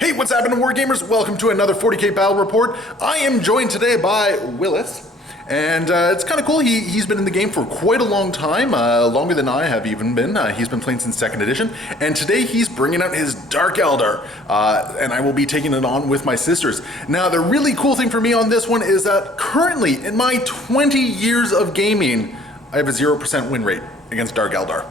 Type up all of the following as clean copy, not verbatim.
Hey, what's happening, Wargamers? Welcome to another 40K Battle Report. I am joined today by Willis, and it's kind of cool. He's been in the game for quite a long time, longer than I have even been. He's been playing since 2nd edition, and today he's bringing out his Dark Eldar, and I will be taking it on with my sisters. Now, the really cool thing for me on this one is that currently, in my 20 years of gaming, I have a 0% win rate against Dark Eldar.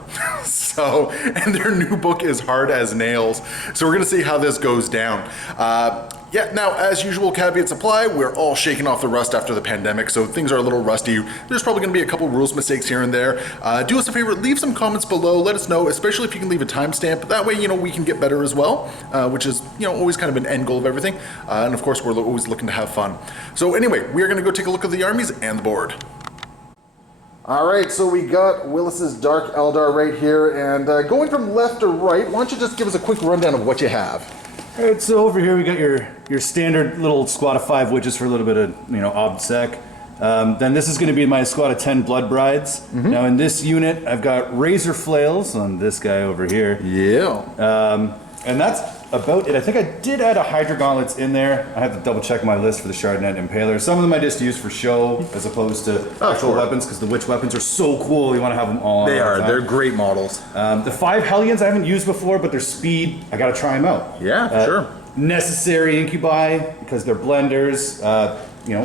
So, and their new book is hard as nails. So we're gonna see how this goes down. Yeah, now as usual, caveats apply. We're all shaking off the rust after the pandemic, so things are a little rusty. There's probably gonna be a couple rules mistakes here and there. Do us a favor, leave some comments below, let us know, especially if you can leave a timestamp. That way, we can get better as well, which is, always kind of an end goal of everything. And of course, we're always looking to have fun. So anyway, we're gonna go take a look at the armies and the board. All right, so we got Willis's Dark Eldar right here, and going from left to right, why don't you just give us a quick rundown of what you have? All right, so over here we got your standard little squad of 5 witches for a little bit of obsec. Then this is going to be my squad of 10 blood brides. Now in this unit, I've got razor flails on this guy over here. Yeah. And that's about it. I think I did add a Hydra gauntlets in there. I have to double check my list for the Shardnet Impaler. Some of them I just use for show as opposed to actual weapons, because the witch weapons are so cool. You want to have them all. They are. They're great models. The 5 Hellions I haven't used before, but their speed, I got to try them out. Yeah, sure. Necessary incubi because they're blenders.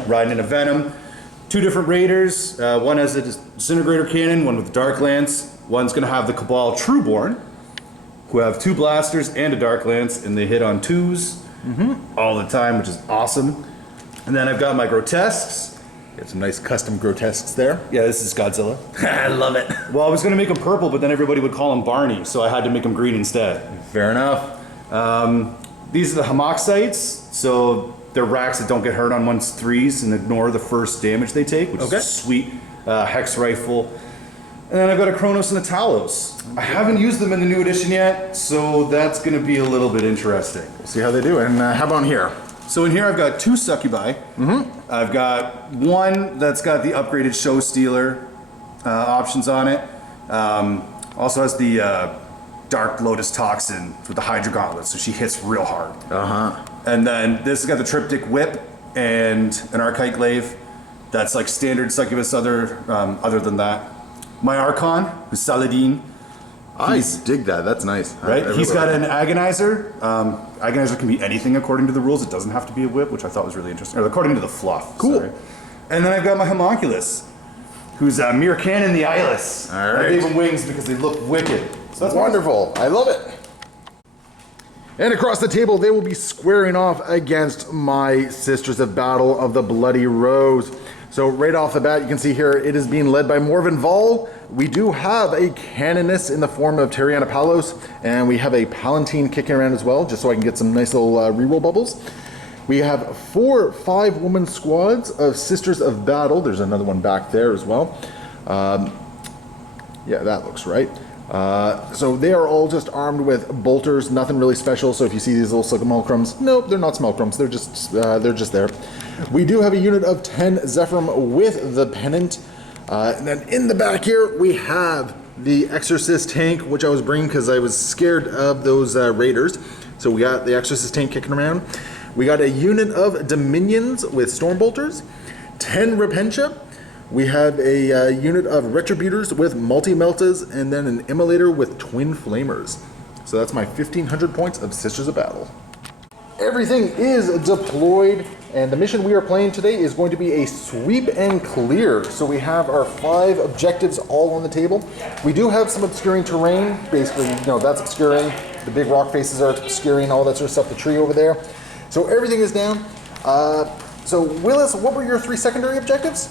Riding in a venom. 2 different raiders. One has a disintegrator cannon, one with dark lance. One's going to have the Cabal Trueborn, who have 2 blasters and a dark lance, and they hit on 2s all the time, which is awesome. And then I've got my grotesques. Got some nice custom grotesques there. Yeah, this is Godzilla. I love it. Well, I was gonna make him purple, but then everybody would call him Barney, so I had to make him green instead. Fair enough. These are the Hamoxites, so they're racks that don't get hurt on 1s/3s and ignore the first damage they take, which is a sweet hex rifle. And then I've got a Kronos and a Talos. I haven't used them in the new edition yet, so that's going to be a little bit interesting. We'll see how they do. And how about here? So in here I've got 2 Succubi. I've got one that's got the upgraded Show Stealer options on it. Also has the Dark Lotus Toxin with the Hydra Gauntlet, so she hits real hard. And then this has got the Triptych Whip and an Archite Glaive. That's like standard Succubus other than that. My Archon, who's Saladin. I dig that. That's nice. Right? He's got an Agonizer. Agonizer can be anything according to the rules. It doesn't have to be a whip, which I thought was really interesting. Or according to the fluff. Cool. Sorry. And then I've got my Homunculus, who's Mir Cannon the Eyeless. All right. I gave him wings because they look wicked. So that's wonderful. I love it. And across the table, they will be squaring off against my Sisters of Battle of the Bloody Rose. So right off the bat, you can see here, it is being led by Morven Vol. We do have a Canoness in the form of Terriana Palos, and we have a Palatine kicking around as well, just so I can get some nice little reroll bubbles. We have 4 5-woman squads of Sisters of Battle. There's another one back there as well. Yeah, that looks right. So they are all just armed with bolters, nothing really special. So if you see these little simulacrums, nope, they're not simulacrums. They're just there. We do have a unit of 10 Zephyrim with the Pennant. And then in the back here, we have the Exorcist tank, which I was bringing because I was scared of those raiders. So we got the Exorcist tank kicking around. We got a unit of Dominions with Stormbolters, 10 Repentia. We have a unit of Retributors with Multi-Meltas, and then an Immolator with Twin Flamers. So that's my 1,500 points of Sisters of Battle. Everything is deployed, and the mission we are playing today is going to be a sweep and clear. So we have our 5 objectives all on the table. We do have some obscuring terrain. Basically, that's obscuring. The big rock faces are obscuring, all that sort of stuff, the tree over there. So everything is down. So Willis, what were your 3 secondary objectives?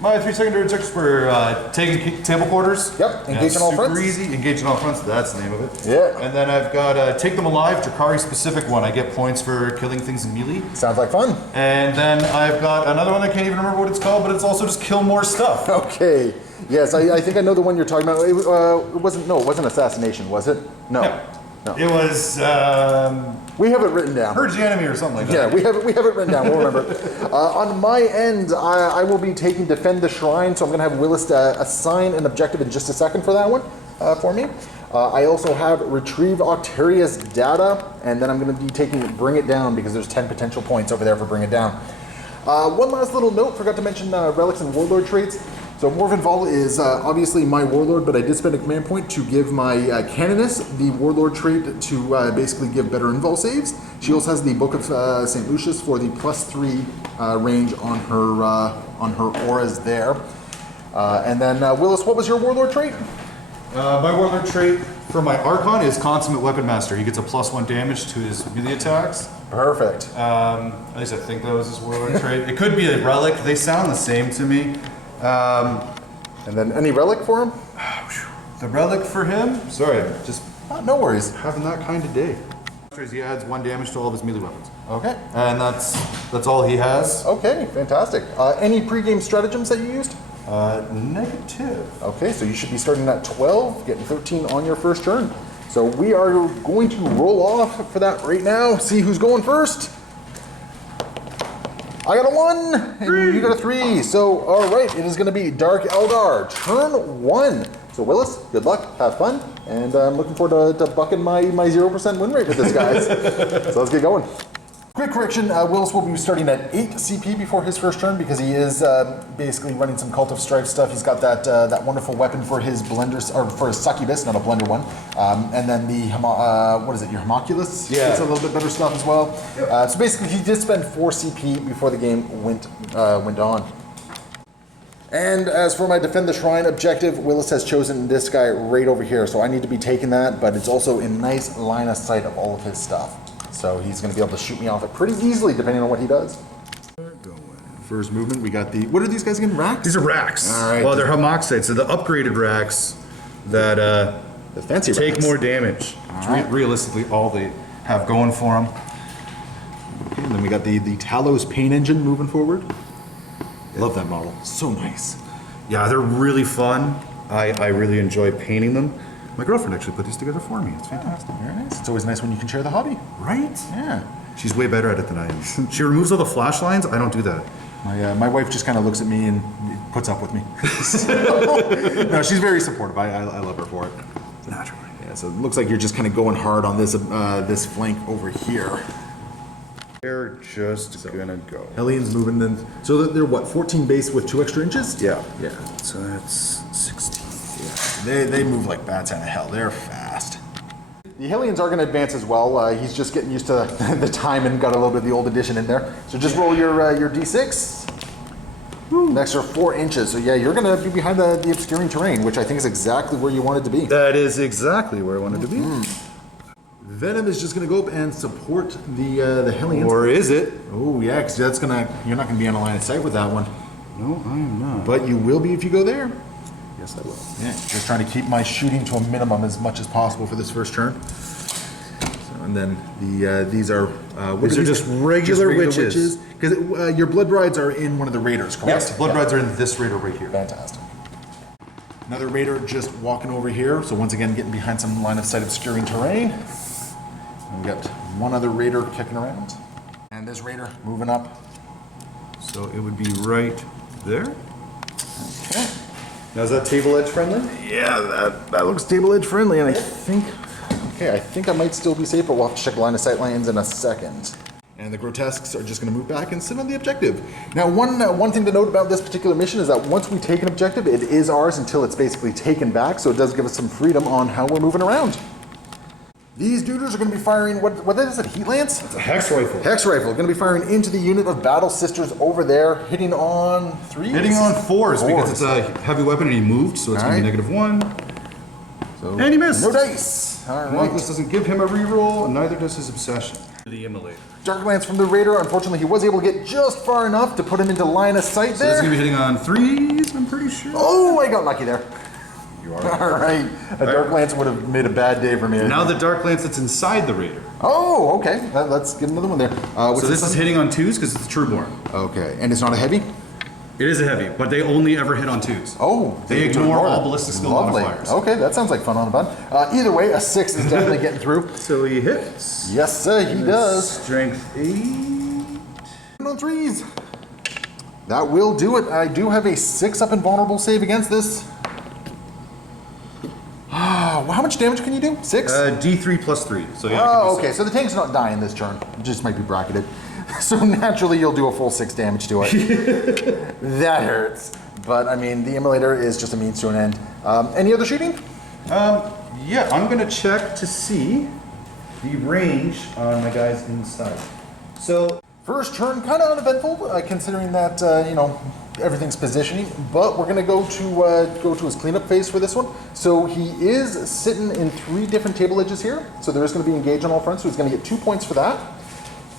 My 3 secondary objectives were taking table quarters. Yep, engage on all fronts. Super easy, engage on all fronts, that's the name of it. Yeah. And then I've got take them alive, Drukhari specific one. I get points for killing things in melee. Sounds like fun. And then I've got another one, I can't even remember what it's called, but it's also just kill more stuff. Okay. Yes, I think I know the one you're talking about. It wasn't assassination, was it? No. It was we have it written down. Purge the enemy or something like that. Yeah, we have it written down. We'll remember. On my end, I will be taking defend the shrine, so I'm going to have Willis assign an objective in just a second for that one for me. I also have Retrieve Octarius data, and then I'm going to be taking Bring It Down because there's 10 potential points over there for Bring It Down. One last little note, forgot to mention Relics and Warlord traits. So Morvenval is obviously my Warlord, but I did spend a command point to give my Canoness the Warlord trait to basically give better invul saves. She also has the Book of St. Lucius for the +3 range on her auras there. And then Willis, what was your Warlord trait? My Warlord trait for my Archon is Consummate Weapon Master. He gets a +1 damage to his melee attacks. Perfect. At least I think that was his Warlord trait. It could be a Relic. They sound the same to me. And then any relic for him? The Relic for him? Sorry, I'm just No worries. having that kind of day. He adds 1 damage to all of his melee weapons. Okay. And that's all he has. Okay, fantastic. Any pregame stratagems that you used? Negative. Okay, so you should be starting at 12, getting 13 on your first turn. So we are going to roll off for that right now. See who's going first. I got a 1, and you got a 3. So, all right, it is going to be Dark Eldar, turn 1. So Willis, good luck, have fun, and I'm looking forward to bucking my 0% win rate with this, guys. So let's get going. Quick correction, Willis will be starting at 8 CP before his first turn because he is basically running some Cult of Strife stuff. He's got that wonderful weapon for his blender, or for his Succubus, not a blender one. And then the, what is it, your Homunculus? Yeah. It's a little bit better stuff as well. So basically he did spend 4 CP before the game went on. And as for my Defend the Shrine objective, Willis has chosen this guy right over here. So I need to be taking that, but it's also in nice line of sight of all of his stuff. So he's going to be able to shoot me off it pretty easily, depending on what he does. First movement, we got the... What are these guys again? Racks? These are racks. All right. Well, they're Homoxites, so the upgraded racks that The fancy take racks. more damage. It's realistically all they have going for them. Okay, and then we got the Talos Paint Engine moving forward. Love that model. So nice. Yeah, they're really fun. I really enjoy painting them. My girlfriend actually put these together for me. It's fantastic. Very nice. It's always nice when you can share the hobby. Right? Yeah. She's way better at it than I am. She removes all the flash lines. I don't do that. My wife just kind of looks at me and puts up with me. No, she's very supportive. I love her for it. Naturally. Yeah, so it looks like you're just kind of going hard on this this flank over here. They're just gonna go. Hellions moving then. So they're what, 14 base with 2 extra inches? Yeah. Yeah. So that's 16. They move like bats out of hell. They're fast. The Hellions are going to advance as well. He's just getting used to the time and got a little bit of the old edition in there. So just roll your d6. An extra 4 inches. So yeah, you're going to be behind the obscuring terrain, which I think is exactly where you wanted to be. That is exactly where I wanted to be. Venom is just going to go up and support the Hellions. Or is it? Oh yeah, because you're not going to be on a line of sight with that one. No, I am not. But you will be if you go there. Yes, I will. Yeah, just trying to keep my shooting to a minimum as much as possible for this first turn. So, and then these are These are just regular witches. Because your blood brides are in one of the raiders, correct? Yes, blood brides are in this raider right here. Fantastic. Another raider just walking over here. So once again, getting behind some line of sight obscuring terrain. And we got one other raider kicking around, and this raider moving up. So it would be right there. Okay. Now is that table edge friendly? Yeah, that looks table edge friendly, and I think I might still be safe, but we'll have to check line of sight lines in a second. And the grotesques are just going to move back and sit on the objective. Now, one thing to note about this particular mission is that once we take an objective, it is ours until it's basically taken back, so it does give us some freedom on how we're moving around. These duders are going to be firing, what is it, heat lance? It's a hex rifle. Hex rifle, going to be firing into the unit of battle sisters over there, hitting on 3s? Hitting on 4s because it's a heavy weapon and he moved, so it's going to be -1. So, and he missed. No dice. All right. This doesn't give him a reroll, and neither does his obsession. The immolate. Dark Lance from the Raider. Unfortunately, he was able to get just far enough to put him into line of sight So there. this is going to be hitting on 3s, I'm pretty sure. Oh, I got lucky there. You are. All right. A Dark Lance would have made a bad day for me. Now the Dark Lance that's inside the Raider. Oh, okay. Let's get another one there. So this is hitting on 2s because it's a Trueborn. Okay. And it's not a heavy? It is a heavy, but they only ever hit on 2s. Oh. They ignore all ballistic skill Lovely. modifiers. Okay, that sounds like fun on a bun. Either way, a 6 is definitely getting through. So he hits. Yes, sir, he does. Strength 8. On 3s. That will do it. I do have a 6 up invulnerable save against this. How much damage can you do? 6? D3 plus 3. So yeah. Oh, okay. So the tank's not dying this turn. It just might be bracketed. So naturally, you'll do a full 6 damage to it. That hurts. But I mean, the immolator is just a means to an end. Any other shooting? Yeah, I'm gonna check to see the range on my guys inside. So First turn, kind of uneventful, considering that you know, everything's positioning. But we're gonna go to his cleanup phase for this one. So he is sitting in 3 different table edges here. So there is going to be engaged on all fronts. So he's going to get 2 points for that.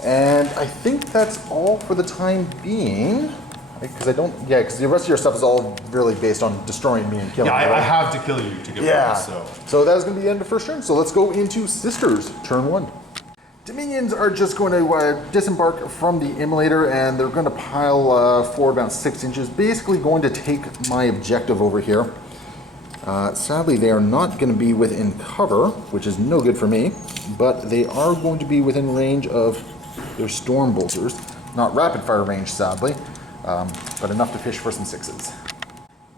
And I think that's all for the time being. Because because the rest of your stuff is all really based on destroying me and killing me. Yeah, right? I have to kill you to get points, so. So that is going to be the end of first turn. So let's go into Sisters, turn 1. Dominions are just going to disembark from the immolator, and they're going to pile forward about 6 inches, basically going to take my objective over here. Sadly, they are not going to be within cover, which is no good for me, but they are going to be within range of their storm bolters. Not rapid fire range, sadly, but enough to fish for some 6s.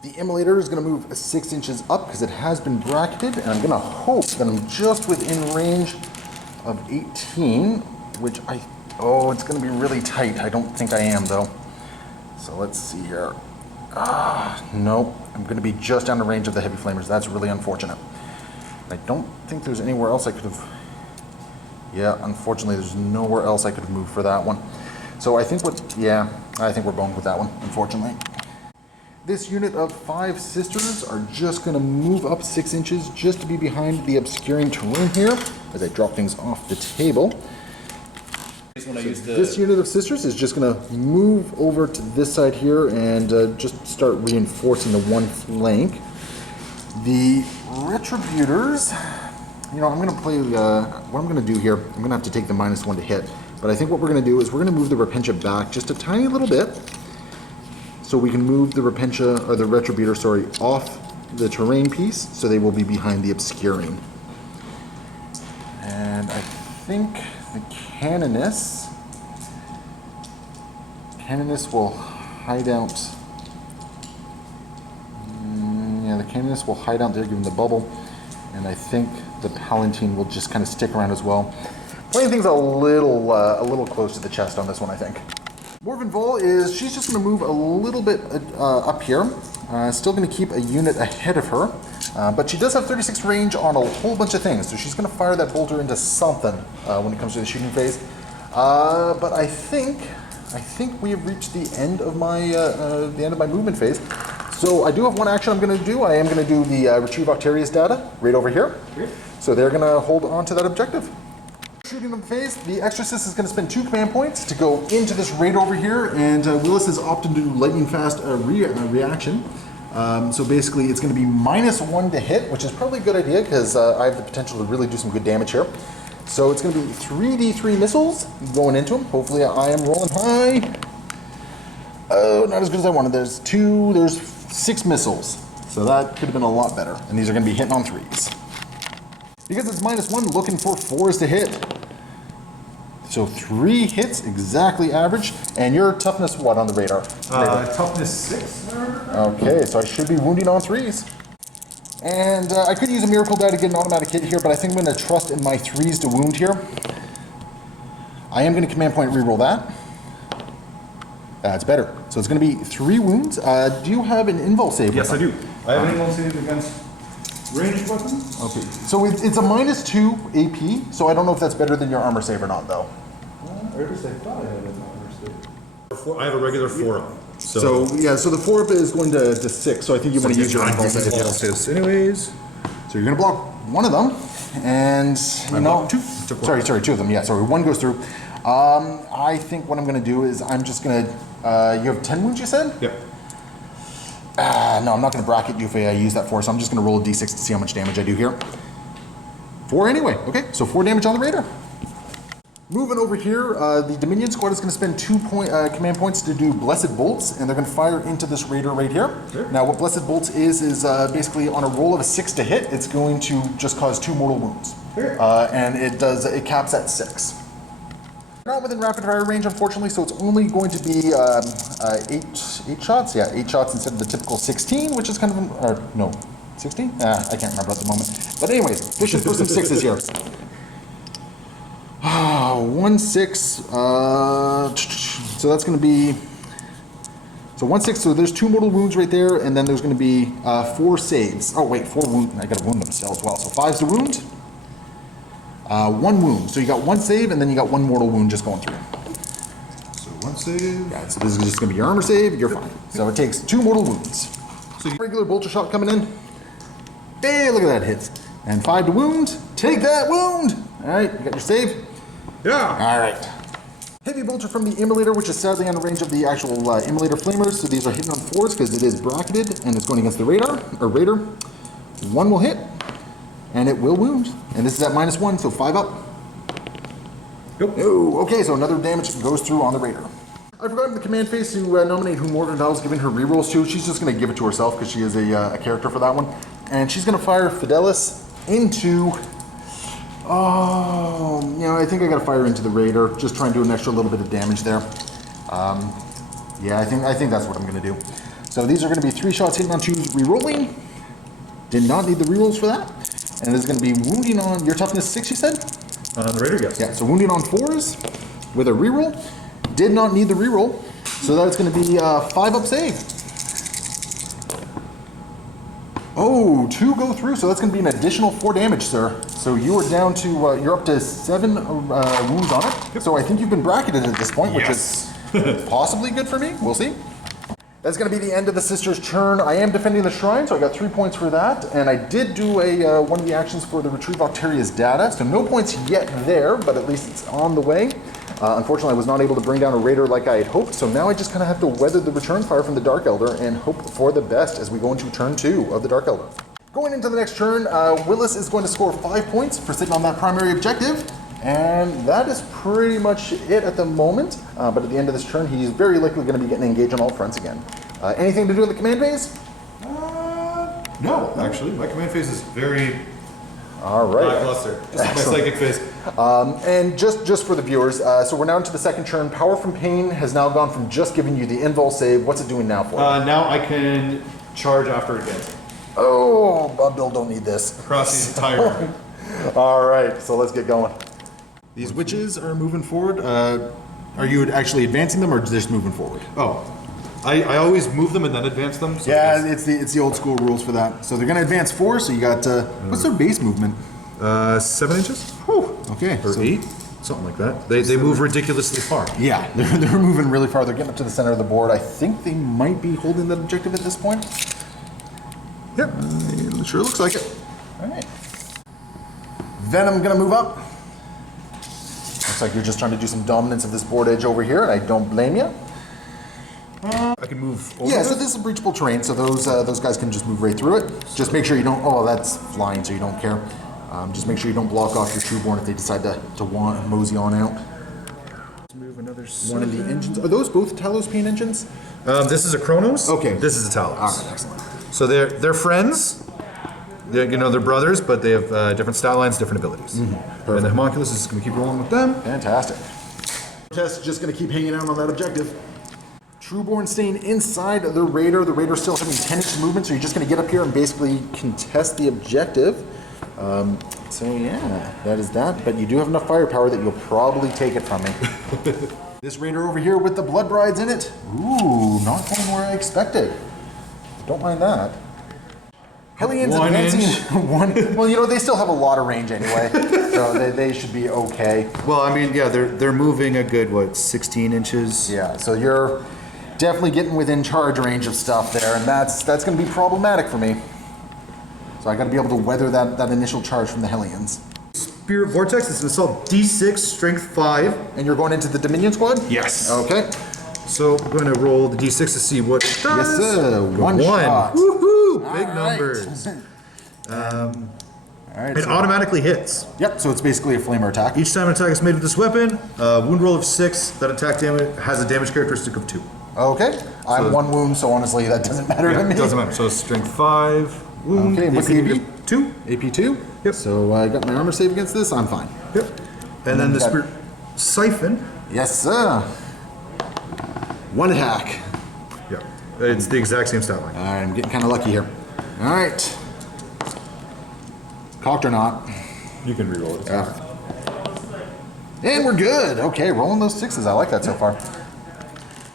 The immolator is going to move 6 inches up because it has been bracketed, and I'm going to hope that I'm just within range of 18, which it's going to be really tight. I don't think I am, though. So let's see here. Nope. I'm going to be just down the range of the heavy flamers. That's really unfortunate. I don't think there's anywhere else I could have... Yeah, unfortunately, there's nowhere else I could have moved for that one. So I think I think we're boned with that one, unfortunately. This unit of 5 sisters are just going to move up 6 inches just to be behind the obscuring terrain here as I drop things off the table. This unit of sisters is just going to move over to this side here and just start reinforcing the one flank. The retributors, you know, I'm going to play, what I'm going to do here, I'm going to have to take the -1 to hit. But I think what we're going to do is we're going to move the Repentia back just a tiny little bit, so we can move the Repentia, or the Retributor, sorry, off the terrain piece, so they will be behind the obscuring. And I think the Canoness will hide out. Yeah, the Canoness will hide out there, given the bubble, and I think the Palatine will just kind of stick around as well. Playing things a little close to the chest on this one, I think. Morven Vol she's just going to move a little bit up here. Still going to keep a unit ahead of her, but she does have 36 range on a whole bunch of things, so she's going to fire that bolter into something when it comes to the shooting phase. But I think we have reached the end of my movement phase. So I do have one action I'm going to do. I am going to do the retrieve Octarius data right over here. So they're going to hold on to that objective. Shooting them phase, the Exorcist is going to spend 2 command points to go into this raid over here, and Willis has opted to do lightning fast reaction. So basically it's going to be -1 to hit, which is probably a good idea because I have the potential to really do some good damage here. So it's going to be 3d3 missiles going into him. Hopefully I am rolling high. Oh, not as good as I wanted. There's 6 missiles. So that could have been a lot better. And these are going to be hitting on 3s. Because it's -1, looking for 4s to hit. So 3 hits, exactly average. And your toughness, what, on the radar? Toughness 6. Okay, so I should be wounding on 3s. And I could use a miracle die to get an automatic hit here, but I think I'm going to trust in my 3s to wound here. I am going to command point reroll that. That's better. So it's going to be 3 wounds. Do you have an invul save? Yes, I do. I have an invul save against ranged weapons. Okay, so it's a -2 AP, so I don't know if that's better than your armor save or not, though. I thought I had an armor save. I have a regular 4-up. So the 4-up is going to 6, so I think you want to use your invul save. Anyways. So you're going to block one of them, and you know, 2. Sorry, 2 of them. Yeah, sorry, 1 goes through. I think what I'm going to do is I'm just going to. You have 10 wounds, you said? Yep. No, I'm not going to bracket you if I use that 4, so I'm just going to roll a d6 to see how much damage I do here. 4 anyway. Okay, so 4 damage on the raider. Moving over here, the Dominion squad is going to spend 2 command points to do Blessed Bolts, and they're going to fire into this raider right here. Sure. Now, what Blessed Bolts is basically on a roll of a 6 to hit, it's going to just cause 2 mortal wounds. Sure. And it caps at 6. Not within rapid fire range, unfortunately, so it's only going to be 8 shots. Yeah, 8 shots instead of the typical 16, which is kind of, 16? I can't remember at the moment. But anyways, fishing for some 6s here. 1 6. So that's going to be. So 1 6. So there's 2 mortal wounds right there, and then there's going to be 4 saves. Oh wait, 4 wounds. I got to wound them still as well. So 5's to wound. 1 wound. So you got 1 save, and then you got 1 mortal wound just going through. So 1 save. Yeah, so this is just going to be your armor save. You're fine. So it takes 2 mortal wounds. So regular bolter shot coming in. Hey, look at that hits. And 5 to wound. Take that wound. All right, you got your save. Yeah. All right. Heavy bolter from the immolator, which is sadly on the range of the actual immolator flamers. So these are hitting on 4s because it is bracketed and it's going against the radar or raider. 1 will hit, and it will wound. And this is at -1, so 5 up. Yep. Oh, okay. So another damage goes through on the raider. I forgot in the command phase to nominate who Morgandahl's giving her rerolls to. She's just going to give it to herself because she is a character for that one, and she's going to fire Fidelis into. Oh, you know, I think I got to fire into the raider. Just try and do an extra little bit of damage there. Yeah, I think that's what I'm going to do. So these are going to be 3 shots hitting on 2s, rerolling. Did not need the rerolls for that. And it is going to be wounding on your toughness 6, you said? The raider, yes. Yeah, so wounding on 4s with a reroll. Did not need the reroll. So that's going to be 5 up save. Oh, 2 go through, so that's going to be an additional 4 damage, sir. So you are down to, you're up to 7 wounds on it. Yep. So I think you've been bracketed at this point, which is possibly good for me. We'll see. That's going to be the end of the sister's turn. I am defending the shrine, so I got 3 points for that. And I did do one of the actions for the retrieve Octaria's data, so no points yet there, but at least it's on the way. Unfortunately, I was not able to bring down a raider like I had hoped, so now I just kind of have to weather the return fire from the Dark Elder and hope for the best as we go into turn 2 of the Dark Elder. Going into the next turn, Willis is going to score 5 points for sitting on that primary objective, and that is pretty much it at the moment. But at the end of this turn, he's very likely going to be getting engaged on all fronts again. Anything to do in the command phase? No, actually, my command phase is very All right. lackluster. Just like my psychic phase. And just for the viewers, so we're now into the second turn. Power from Pain has now gone from just giving you the invul save. What's it doing now for you? Now I can charge after advancing. Oh, Bill don't need this. Across the entire army. All right, so let's get going. These witches are moving forward. Are you actually advancing them or just moving forward? Oh, I always move them and then advance them. So Yeah, it's the old school rules for that. So they're going to advance 4, so you got, what's their base movement? 7 inches? Whew. Okay. Or so 8? Something like that. They move ridiculously far. Yeah, they're moving really far. They're getting up to the center of the board. I think they might be holding that objective at this point. Yep. It sure looks like it. All right. Venom going to move up. Looks like you're just trying to do some dominance of this board edge over here, and I don't blame you. I can move over Yeah, so this is breachable terrain, so those guys can just move right through it. Just make sure you don't. Oh, that's flying, so you don't care. Just make sure you don't block off your Trueborn if they decide to want mosey on out. Let's move another One of the engines. Are those both Talos Pain engines? This is a Chronos. Okay. This is a Talos. All right, excellent. So they're friends. They're brothers, but they have different stat lines, different abilities. And the homunculus is going to keep rolling with them. Fantastic. Test just going to keep hanging out on that objective. Trueborn staying inside the Raider. The Raider's still having 10 inches movement, so you're just going to get up here and basically contest the objective. So yeah, that is that. But you do have enough firepower that you'll probably take it from me. This Raider over here with the Blood Brides in it. Ooh, not going where I expected. Don't mind that. Hellions 1 advancing inch. Well, you know, they still have a lot of range anyway, so they should be okay. Well, I mean, yeah, they're moving a good, 16 inches? Yeah, so you're definitely getting within charge range of stuff there, and that's going to be problematic for me. So I got to be able to weather that initial charge from the Hellions. Spirit Vortex is going to assault D6, strength 5. And you're going into the Dominion squad? Yes. Okay. So I'm going to roll the D6 to see what it does. Yes, sir. One shot. Woohoo! Big All right. numbers. All right. It So, automatically hits. yep, so it's basically a flamer attack. Each time an attack is made with this weapon, wound roll of 6, that attack damage has a damage characteristic of 2. Okay. I'm 1 wound, so honestly, that doesn't matter to me. It doesn't matter. So strength 5, wound, Okay, what's the AP? AP? 2. AP2? Yep. So I got my armor save against this, I'm fine. Yep. And then the got- Spirit Siphon. Yes, sir. 1 attack. Yeah. It's the exact same stat line. All right, I'm getting kind of lucky here. All right. Cocked or not. You can reroll it. Yeah. And we're good. Okay, rolling those 6s. I like that so far.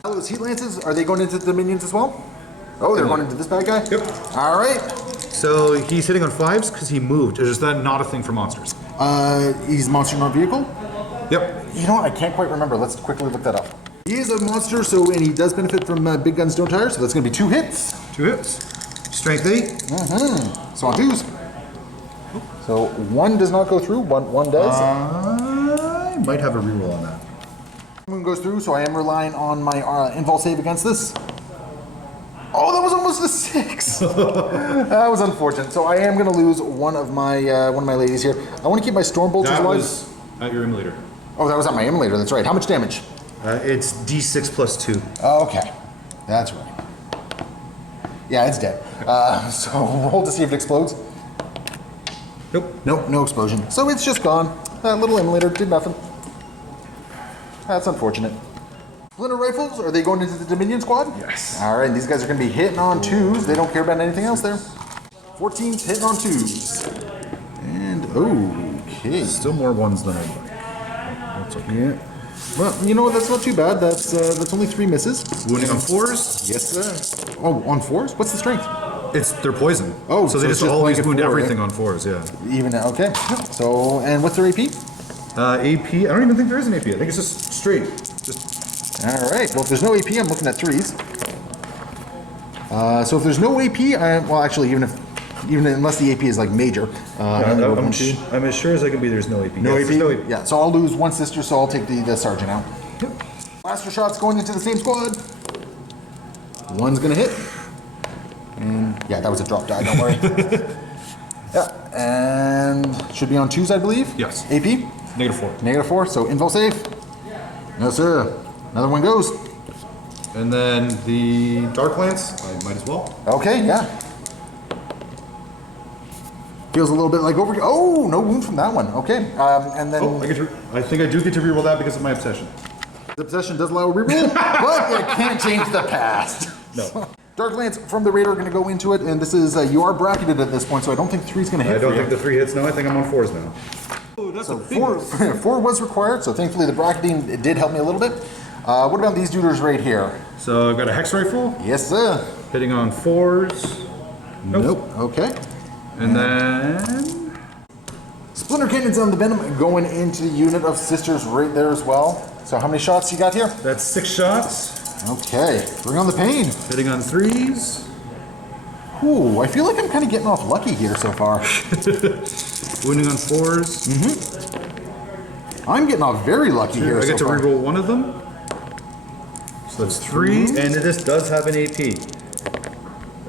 Those heat lances, are they going into the minions as well? Oh, they're going into this bad guy? Yep. All right. So he's hitting on 5s because he moved. Or is that not a thing for monsters? He's monster not vehicle? Yep. You know what? I can't quite remember. Let's quickly look that up. He is a monster, and he does benefit from big guns don't tire, so that's going to be 2 hits. 2 hits. Strength 8. Mm-hmm. So on 2s. So 1 does not go through, one does. I might have a reroll on that. Moon goes through, so I am relying on my invul save against this. Oh, that was almost a 6. That was unfortunate. So I am going to lose one of my ladies here. I want to keep my storm bolters That alive. was at your emulator. Oh, that was on my emulator. That's right. How much damage? It's D6 plus 2. Okay, that's right. Yeah, it's dead. So roll to see if it explodes. Nope. Nope, no explosion. So it's just gone. That little emulator did nothing. That's unfortunate. Splinter rifles, are they going into the Dominion squad? Yes. All right, these guys are going to be hitting on 2s. They don't care about anything else there. 14's hitting on 2s. And, okay. Still more 1s than I'd like. That's okay. Yeah. Well, you know what? That's not too bad. That's only 3 misses. Wounding on 4s? Yes, sir. Oh, on 4s? What's the strength? They're poison. Oh, so they it's just always blanket wound 4, everything right? on 4s, yeah. Even okay. So, and what's their AP? AP, I don't even think there is an AP. I think it's just straight. All right. Well, if there's no AP, I'm looking at 3s. So if there's no AP, well, actually, even unless the AP is like major, I'm as sure as I can be. There's no AP. no Yes, AP. there's no AP. Yeah. So I'll lose 1 sister. So I'll take the sergeant out. Yep. Blaster shots going into the same squad. 1's gonna hit. And yeah, that was a drop die. Don't worry. Yeah. And should be on 2s, I believe. Yes. AP. -4. -4. So invul save. No sir. Another one goes. And then the Dark Lance, I might as well. Okay, yeah. Feels a little bit like over. Oh, no wound from that one. Okay, and then Oh, I think I do get to reroll that because of my obsession. the obsession does allow a reroll, but it can't change the past. No. Dark Lance from the Raider are going to go into it, and this is you are bracketed at this point, so I don't think 3's going to hit. I don't for think you. the 3 hits. No, I think I'm on 4s now. Oh, that's So 4 was required, so thankfully the bracketing it did help me a little bit. What about these duders right here? So I've got a Hex Rifle, Yes, sir. hitting on 4s. Nope. Okay. And then... Splinter cannons on the Venom going into the unit of sisters right there as well. So how many shots you got here? That's 6 shots, Okay, bring on the pain. hitting on 3s. Ooh, I feel like I'm kind of getting off lucky here so far. Wounding on 4s. I'm getting off very lucky here I so get to far. reroll 1 of them. So that's 3, and this does have an AP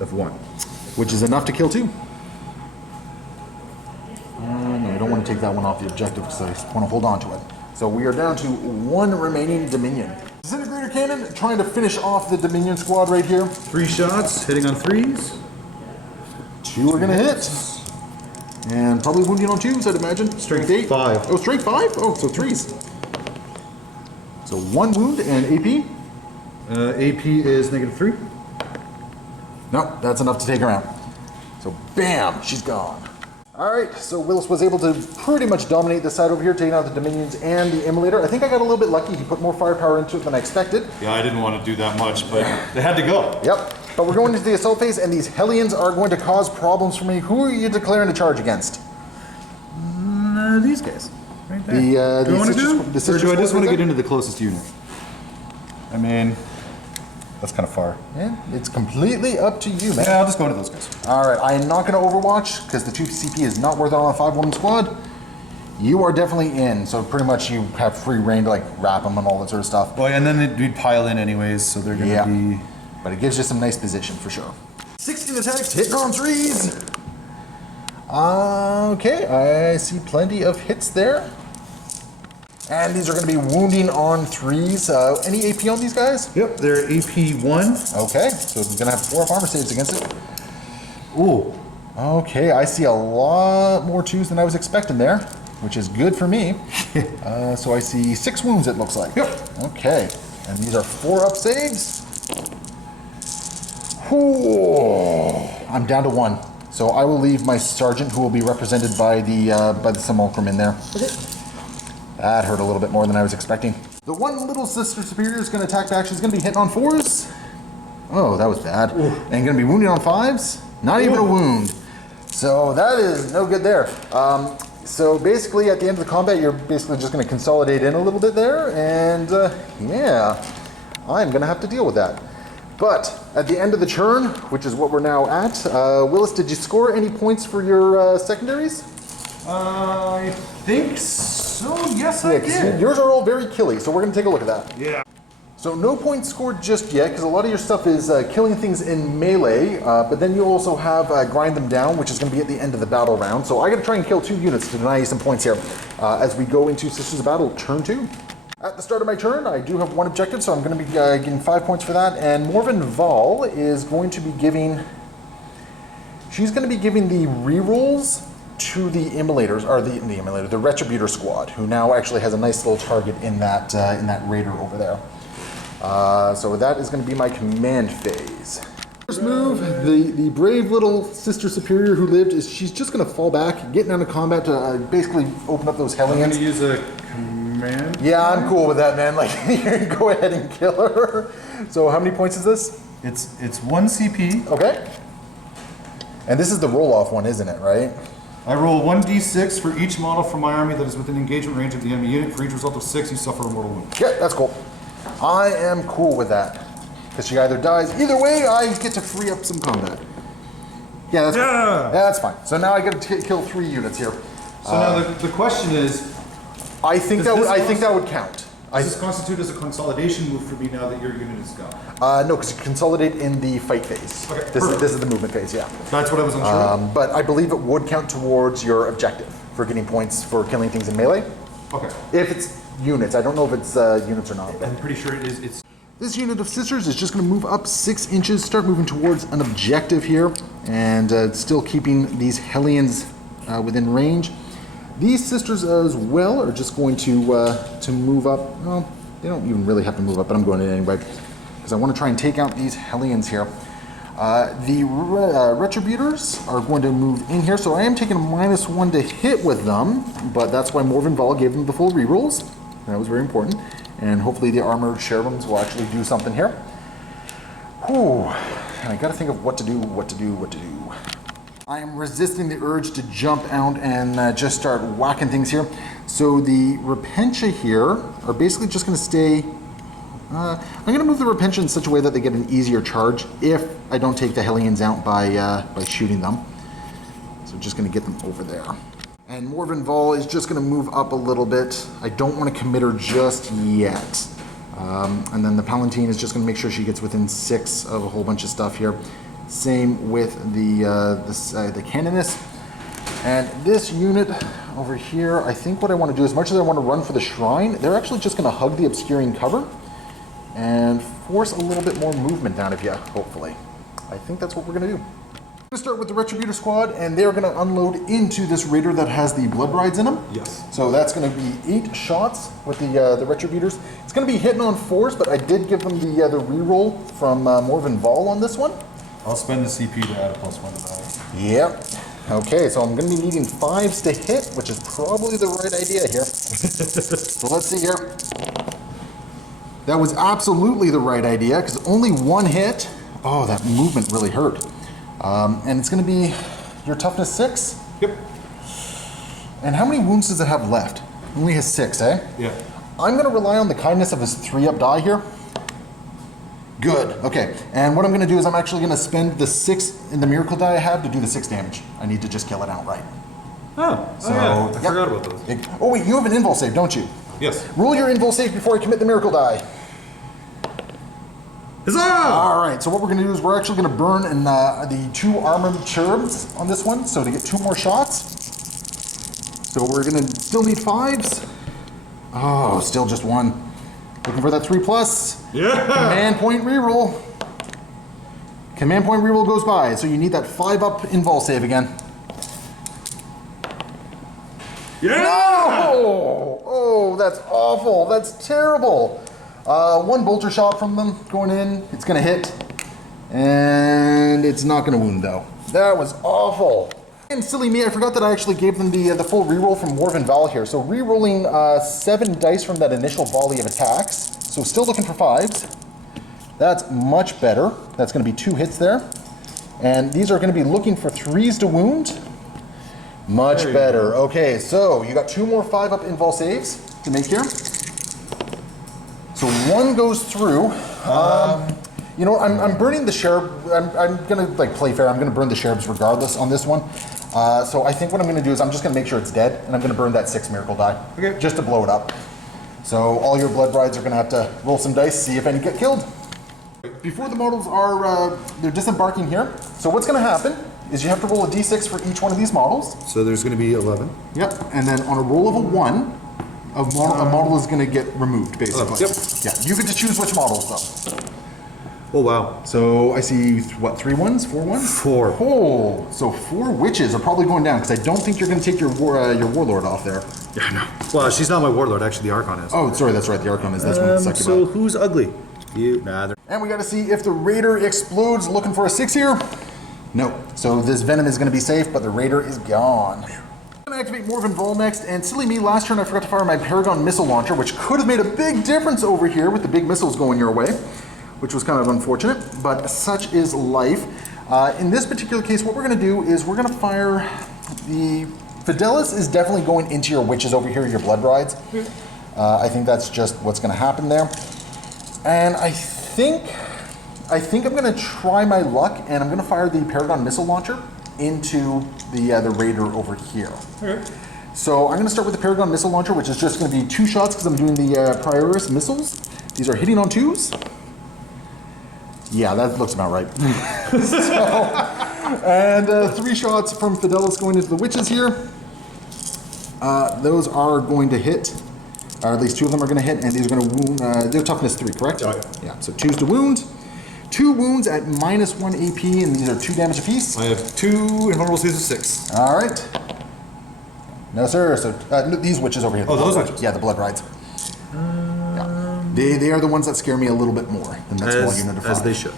of 1. Which is enough to kill 2. No, I don't want to take that one off the objective because I want to hold on to it. So we are down to 1 remaining Dominion. Disintegrator Cannon trying to finish off the Dominion squad right here. 3 shots, hitting on 3s. 2 are going to hit. And probably wounding on 2s, I'd imagine. Strength 8. 5. Oh, strength 5? Oh, so 3s. So 1 wound and AP. AP is -3. No, that's enough to take her out. So bam, she's gone. All right, so Willis was able to pretty much dominate this side over here, taking out the Dominions and the Immolator. I think I got a little bit lucky. He put more firepower into it than I expected. Yeah, I didn't want to do that much, but they had to go. Yep, but we're going into the assault phase, and these Hellions are going to cause problems for me. Who are you declaring a charge against? These guys. Right there. The, do you want to sister do? squ- the Or sister do I just squad want to right get into the closest unit? I mean, that's kind of far. Yeah, it's completely up to you, man. Yeah, I'll just go into those guys. All right, I am not going to Overwatch because the 2 CP is not worth it on a 5-woman squad. You are definitely in, so pretty much you have free reign to like wrap them and all that sort of stuff. Well, and then we'd pile in anyways, so they're going to Yeah, be... but it gives you some nice position for sure. 16 attacks, hitting on 3s. Okay, I see plenty of hits there. And these are going to be wounding on 3s. Any AP on these guys? Yep, they're AP 1. Okay, so we're going to have 4 armor saves against it. Ooh, okay, I see a lot more 2s than I was expecting there, which is good for me. So I see 6 wounds, it looks like. Yep. Okay, and these are 4 up saves. Ooh, I'm down to 1. So I will leave my sergeant, who will be represented by the simulacrum, in there. Okay. That hurt a little bit more than I was expecting. The one little Sister Superior is going to attack back. She's going to be hitting on 4s. Oh, that was bad. Ooh. And going to be wounding on 5s. Not even a wound. So that is no good there. So basically, at the end of the combat, you're basically just going to consolidate in a little bit there, and yeah, I'm going to have to deal with that. But at the end of the turn, which is what we're now at, Willis, did you score any points for your secondaries? I think so. Yes, I did. Yours are all very killy, so we're going to take a look at that. Yeah. So no points scored just yet, because a lot of your stuff is killing things in melee, but then you also have grind them down, which is going to be at the end of the battle round. So I got to try and kill 2 units to deny you some points here as we go into Sisters of Battle turn 2. At the start of my turn, I do have 1 objective, so I'm going to be getting 5 points for that. And Morven Val is going to be giving... She's going to be giving the rerolls to the Immolators, or the Retributor squad, who now actually has a nice little target in that Raider over there. So that is going to be my command phase. First move, the brave little Sister Superior who lived, is she's just going to fall back, get into combat to basically open up those Hellions. I'm going to use a command? Yeah, I'm cool with that, man. Like, go ahead and kill her. So how many points is this? It's 1 CP. Okay. And this is the roll-off one, isn't it, right? I roll 1d6 for each model from my army that is within engagement range of the enemy unit. For each result of 6, you suffer a mortal wound. Yeah, that's cool. I am cool with that. Because she either dies. Either way, I get to free up some combat. Yeah, that's fine. Yeah, that's fine. So now I get to kill 3 units here. So now the question is... I think that would count. Does this constitute as a consolidation move for me now that your unit is gone? No, because you consolidate in the fight phase. Okay, this is the movement phase, yeah. That's what I was unsure of. But I believe it would count towards your objective for getting points for killing things in melee. Okay. If it's units. I don't know if it's units or not. I'm pretty sure it is. This unit of Sisters is just going to move up 6 inches, start moving towards an objective here, and still keeping these Hellions within range. These Sisters as well are just going to move up. Well, they don't even really have to move up, but I'm going to anyway, because I want to try and take out these Hellions here. The Retributors are going to move in here, so I am taking a -1 to hit with them, but that's why Morven Val gave them the full rerolls. That was very important. And hopefully the Armored Cherubims will actually do something here. Whew. And I gotta think of what to do. I am resisting the urge to jump out and just start whacking things here. So the Repentia here are basically just gonna stay... I'm gonna move the Repentia in such a way that they get an easier charge if I don't take the Hellions out by shooting them. So just gonna get them over there. And Morven Val is just going to move up a little bit. I don't want to commit her just yet. And then the Palatine is just going to make sure she gets within 6 of a whole bunch of stuff here. Same with the Canonist. And this unit over here, I think what I want to do, as much as I want to run for the Shrine, they're actually just going to hug the obscuring cover and force a little bit more movement out of you, hopefully. I think that's what we're going to do. We're going to start with the Retributor squad, and they're going to unload into this Raider that has the Blood Brides in them. Yes. So that's going to be 8 shots with the Retributors. It's going to be hitting on 4s, but I did give them the reroll from Morven Val on this one. I'll spend the CP to add a +1 to that. Yep. Okay, so I'm going to be needing 5s to hit, which is probably the right idea here. So let's see here. That was absolutely the right idea, because only 1 hit. Oh, that movement really hurt. And it's going to be your toughness 6? Yep. And how many wounds does it have left? It only has 6, eh? Yeah. I'm going to rely on the kindness of his 3-up die here. Good. Okay. And what I'm going to do is I'm actually going to spend the 6 in the miracle die I have to do the 6 damage. I need to just kill it outright. Oh, yeah. I forgot about those. Oh, wait, you have an invul save, don't you? Yes. Roll your invul save before I commit the miracle die. Huzzah! All right, so what we're going to do is we're actually going to burn in the 2 armored cherubs on this one, so to get 2 more shots. So we're going to still need 5s. Oh, still just 1. Looking for that 3+. Yeah! Command point reroll. Command point reroll goes by, so you need that 5-up invul save again. Yeah! No! Oh, that's awful. That's terrible. 1 bolter shot from them going in. It's going to hit. And And it's not going to wound though. That was awful. And silly me, I forgot that I actually gave them the full reroll from Warven Val here. So rerolling 7 dice from that initial volley of attacks. So still looking for 5s. That's much better. That's going to be 2 hits there. And these are going to be looking for 3s to wound. Much better. Okay, so you got 2 more 5-up invul saves to make here. So 1 goes through. You know, I'm burning the Cherub. I'm gonna like play fair. I'm gonna burn the Cherubs regardless on this one. So I think what I'm gonna do is I'm just gonna make sure it's dead, and I'm gonna burn that 6 miracle die, Okay. just to blow it up. So all your blood brides are gonna have to roll some dice, see if any get killed. Before the models are they're disembarking here. So what's gonna happen is you have to roll a d6 for each one of these models. So there's going to be 11. Yep, and then on a roll of a 1, a model is gonna get removed basically. Yep. Yeah, you get to choose which models though. Oh, wow. So I see, what, 3 1s, 4 1s? 4. Oh, so 4 witches are probably going down because I don't think you're going to take your warlord off there. Yeah, I know. Well, she's not my warlord. Actually, the Archon is. Oh, sorry, that's right. The Archon is. That's one that's sucky So about. who's ugly? You. Nah. And we got to see if the Raider explodes. Looking for a 6 here. No. So this Venom is going to be safe, but the Raider is gone. I'm going to activate Morven Vol next, and silly me, last turn I forgot to fire my Paragon missile launcher, which could have made a big difference over here with the big missiles going your way, which was kind of unfortunate, but such is life. In this particular case, what we're going to do is we're going to fire the Fidelis is definitely going into your witches over here, your blood brides. I think that's just what's going to happen there. And I think I'm going to try my luck, and I'm going to fire the Paragon missile launcher into the Raider over here. Okay. So I'm going to start with the Paragon missile launcher, which is just going to be 2 shots because I'm doing the Prioris missiles. These are hitting on 2s. Yeah, that looks about right. And 3 shots from Fidelis going into the witches here. Those are going to hit, or at least 2 of them are going to hit, and these are going to wound. They're toughness 3, correct? Oh, yeah. So 2s to wound. 2 wounds at -1 AP, and these are 2 damage apiece. I have 2 invulnerable saves of 6. All right. No, sir. So no, these witches over here. Oh, those witches? Yeah, the blood rides. They are the ones that scare me a little bit more than that small unit of 5. As they should.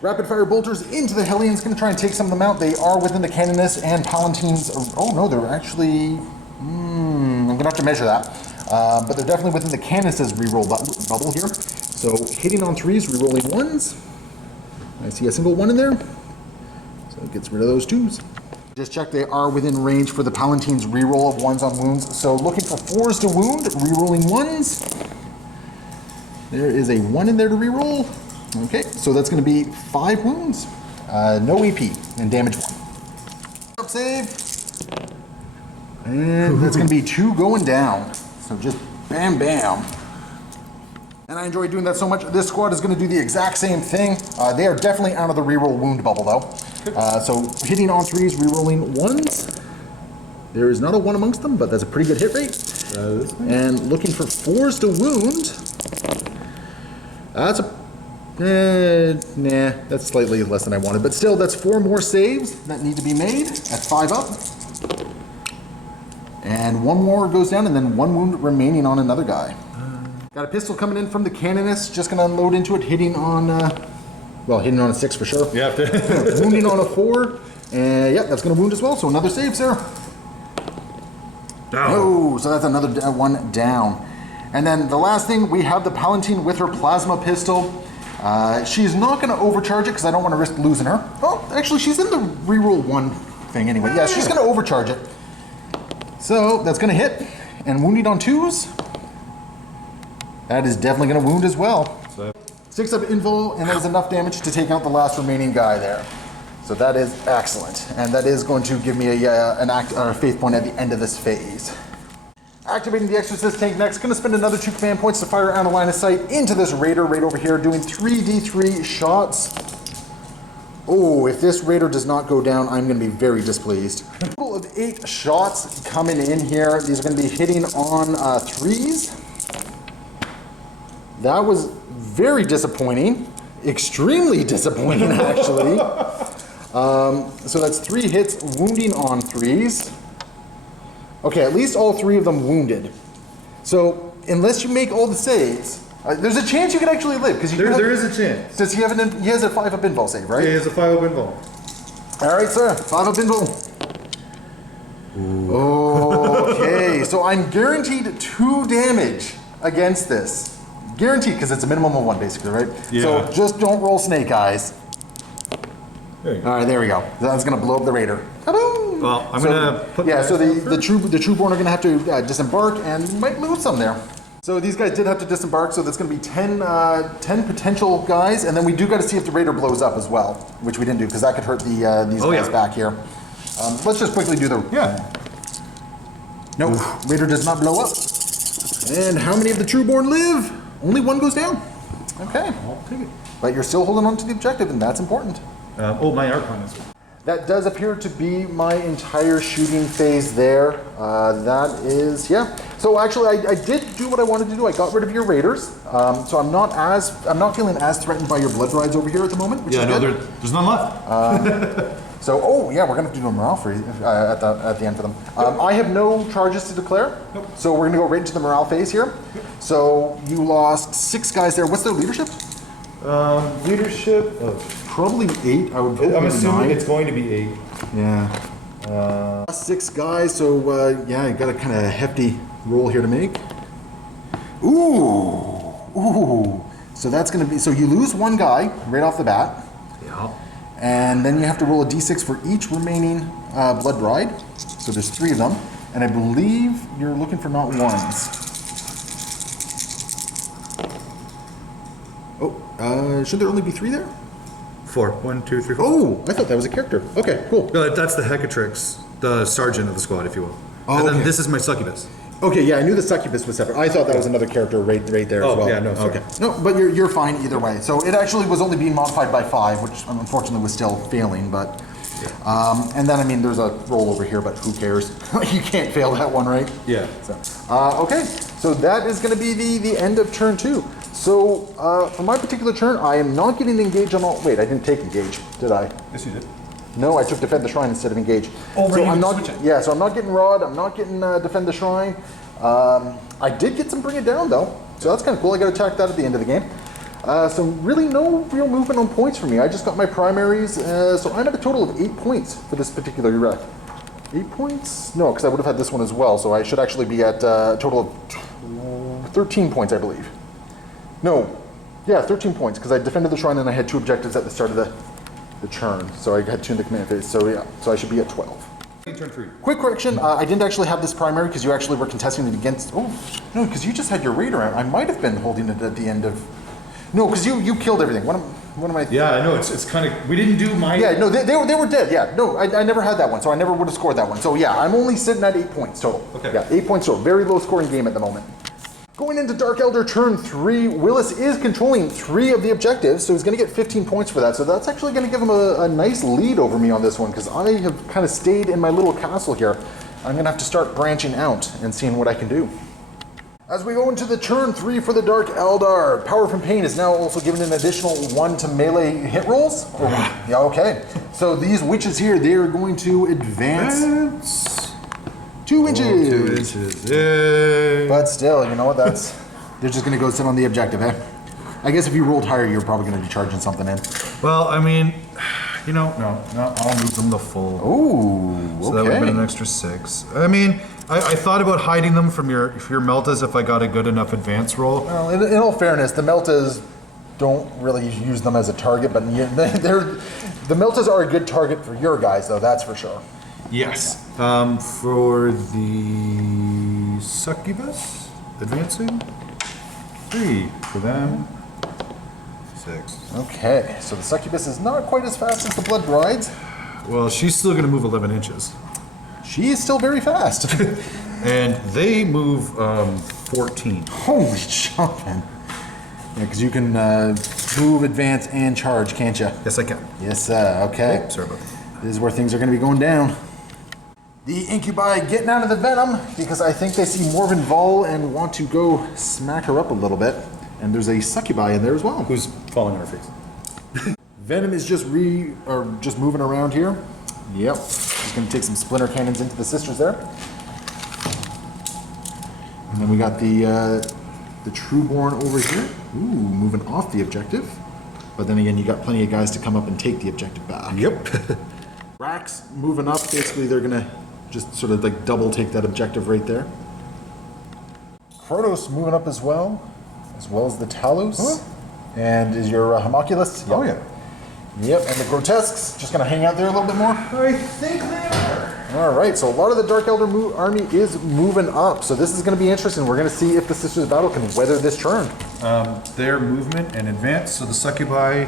Rapid fire bolters into the Hellions. Going to try and take some of them out. They are within the Canoness and Palatines. Oh no, they're actually. I'm going to have to measure that. But they're definitely within the Canoness's reroll bubble here. So hitting on 3s, rerolling 1s. I see a single 1 in there. So it gets rid of those 2s. Just check they are within range for the Palatine's reroll of 1s on wounds. So looking for 4s to wound, rerolling 1s. There is a 1 in there to reroll. Okay, so that's going to be 5 wounds. No AP and damage 1. Up save. And that's going to be 2 going down. So just bam, bam. And I enjoy doing that so much. This squad is going to do the exact same thing. They are definitely out of the reroll wound bubble though. So hitting on 3s, rerolling 1s. There is not a 1 amongst them, but that's a pretty good hit rate. And looking for 4s to wound. That's a nah, that's slightly less than I wanted, but still, that's 4 more saves that need to be made at 5 up. And 1 more goes down, and then 1 wound remaining on another guy. Got a pistol coming in from the Canoness, just gonna unload into it, hitting on, well, hitting on a 6 for sure. Yeah. Wounding on a 4, and yeah, that's gonna wound as well, so another save, sir. Oh, so that's another 1 down. And then the last thing, we have the Palatine with her plasma pistol. She's not going to overcharge it because I don't want to risk losing her. Oh, actually, she's in the reroll 1 thing anyway. Yeah, she's going to overcharge it. So that's going to hit. And wounding on 2s. That is definitely going to wound as well. 6 up invul, and that is enough damage to take out the last remaining guy there. So that is excellent. And that is going to give me a faith point at the end of this phase. Activating the Exorcist tank next. Going to spend another 2 command points to fire out of line of sight into this Raider right over here, doing 3d3 shots. Oh, if this Raider does not go down, I'm going to be very displeased. A total of 8 shots coming in here. These are going to be hitting on 3s. That was very disappointing. Extremely disappointing, actually. So that's 3 hits, wounding on 3s. Okay, at least all 3 of them wounded. So, unless you make all the saves, There's a chance you could actually live because There is a chance. Does he have he has a 5 up invul save, right? He has a 5 up invul. All right, sir. 5 up invul. Okay, so I'm guaranteed 2 damage against this. Guaranteed, because it's a minimum of 1, basically, right? Yeah. So just don't roll snake eyes. There you go. All right, there we go. That's gonna blow up the raider. Ta-boom! Well, I'm gonna put. Yeah, so the Trueborn are gonna have to disembark and we might lose some there. So these guys did have to disembark, so that's gonna be 10 potential guys, and then we do got to see if the raider blows up as well, which we didn't do because that could hurt these guys back here. Let's just quickly do the. Yeah. Nope, raider does not blow up. And how many of the Trueborn live? Only 1 goes down. Okay. I'll take it. But you're still holding on to the objective, and that's important. My Archon is. That does appear to be my entire shooting phase there. That is, yeah. So actually, I did do what I wanted to do. I got rid of your raiders, so I'm not feeling as threatened by your blood rides over here at the moment. Which is good. There's none left. So, oh yeah, we're gonna have to do a morale freeze at the end for them. I have no charges to declare, so we're gonna go right into the morale phase here. So you lost 6 guys there. What's their leadership? Leadership. Probably 8. I would hope. I'm assuming 9. it's going to be 8. Yeah. 6 guys, so yeah, you got a kind of hefty roll here to make. Ooh. So that's going to be, so you lose 1 guy right off the bat. Yeah. And then you have to roll a d6 for each remaining blood bride. So there's 3 of them. And I believe you're looking for not 1s. Oh, should there only be 3 there? 4. 1, 2, 3, 4. Oh, I thought that was a character. Okay, cool. No, that's the Hecatrix, the sergeant of the squad, if you will. Oh, and then okay. this is my Succubus. Okay, yeah, I knew the Succubus was separate. I thought that was another character right there as well. Yeah, no, sorry. Okay. No, but you're fine either way. So it actually was only being modified by 5, which unfortunately was still failing, but... and then, I mean, there's a roll over here, but who cares? You can't fail that one, right? Yeah. So, okay, so that is going to be the end of turn 2. So, for my particular turn, I am not getting engaged on all... Wait, I didn't take engage, did I? Yes, you did. No, I took defend the shrine instead of engage. Oh, so right, I'm you not. switch it. Yeah, so I'm not getting rod. I'm not getting defend the shrine. I did get some bring it down though, so that's kind of cool. I got to attack that at the end of the game. So really, no real movement on points for me. I just got my primaries, so I'm at a total of 8 points for this particular wreck. 8 points? No, because I would have had this one as well. So I should actually be at a total of 13 points, I believe. No, yeah, 13 points because I defended the shrine and I had 2 objectives at the start of the churn. So I had 2 in the command phase. So yeah, so I should be at 12. Turn 3. Quick correction, I didn't actually have this primary because you actually were contesting it against... Oh, no, because you just had your raider out. I might have been holding it at the end of... No, because you killed everything. What am I... Yeah, I know, it's kind of... We didn't do my... Yeah, no, they were dead, yeah. No, I never had that one, so I never would have scored that one. So yeah, I'm only sitting at 8 points total. Okay. Yeah, 8 points total. Very low scoring game at the moment. Going into Dark Elder turn 3, Willis is controlling 3 of the objectives, so he's going to get 15 points for that. So that's actually going to give him a nice lead over me on this one, because I have kind of stayed in my little castle here. I'm going to have to start branching out and seeing what I can do. As we go into the turn 3 for the Dark Eldar, Power from Pain is now also given an additional 1 to melee hit rolls. Yeah, okay. So these witches here, they're going to advance 2 inches. 2 inches. Yay. But still, you know what? They're just going to go sit on the objective, eh? I guess if you rolled higher, you're probably going to be charging something in. Well, I mean, you know, no, I'll move them the full. Ooh, So that would have been an okay. extra 6. I mean, I thought about hiding them from your Meltas if I got a good enough advance roll. Well, in all fairness, the Meltas don't really use them as a target, but the Meltas are a good target for your guys, though, that's for sure. Yes. For the Succubus, advancing. 3 for them. 6. Okay, so the Succubus is not quite as fast as the Blood Brides. Well, she's still going to move 11 inches. She is still very fast. And they move 14. Holy jumping. Yeah, because you can move, advance, and charge, can't you? Yes, I can. Yes, okay. Oh, sorry about that. This is where things are going to be going down. The Incubi getting out of the Venom because I think they see Morven Vol and want to go smack her up a little bit. And there's a Succubi in there as well. Who's falling on her face? Venom is just moving around here. Yep. He's going to take some splinter cannons into the sisters there. And then we got the the Trueborn over here. Ooh, moving off the objective. But then again, you got plenty of guys to come up and take the objective back. Yep. Rax moving up, basically they're gonna just sort of like double take that objective right there. Kronos moving up as well as the Talos. Huh? And is your Homunculus? Oh yeah. Yep, and the Grotesques just gonna hang out there a little bit more. I think they are. All right, so a lot of the Dark Elder army is moving up, so this is going to be interesting. We're going to see if the Sisters of Battle can weather this turn. Their movement and advance, so the Succubi.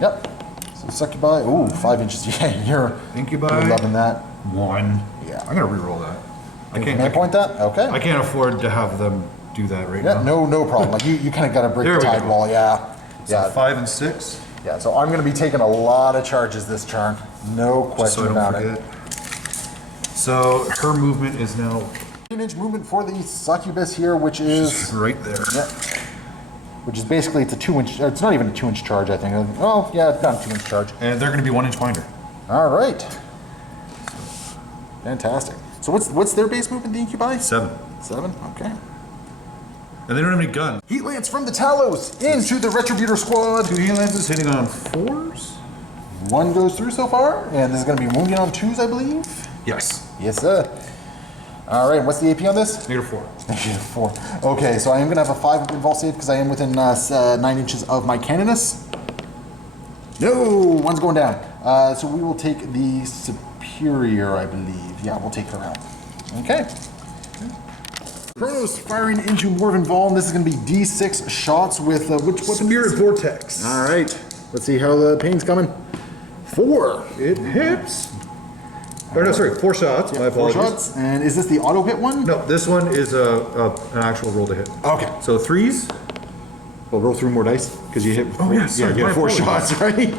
Yep. So Succubi, ooh, 5 inches. Yeah, you're Incubi. loving that. 1. Yeah. I'm gonna re-roll that. I Can I point that? Okay. I can't afford to have them do that right Yeah, now. no problem. Like you kind of got to break There the we tide go. wall. Yeah. So Yeah. 5 and 6. Yeah. So I'm going to be taking a lot of charges this turn. No question So I about don't it. forget. So her movement is now 10-inch movement for the Succubus here, which is right there. yeah, which is basically it's a 2-inch. It's not even a 2-inch charge, I think. Well, yeah, it's not a 2-inch charge. And they're going to be 1 inch binder. All right. Fantastic. So what's their base movement, the Incubi? 7. 7? Okay. And they don't have any guns. Heat Lance from the Talos into the Retributor squad. 2 heat lances hitting on 4s. 1 goes through so far, and this is going to be wounding on 2s, I believe. Yes. Yes, sir. All right, what's the AP on this? -4. Negative 4. Okay, so I am going to have a 5 involve save because I am within 9 inches of my Canonus. No, 1's going down. So we will take the Superior, I believe. Yeah, we'll take her out. Okay. Kronos firing into Morven Vol, and this is going to be D6 shots with which weapon? Spirit Vortex. All right, let's see how the pain's coming. 4. It hits. Or no, sorry, 4 shots. My 4 apologies. shots. And is this the auto hit one? No, this one is an actual roll to hit. Okay. So 3s. Well, roll through more dice because you hit. Oh, yeah, sorry, you my had 4 apologies. shots, right?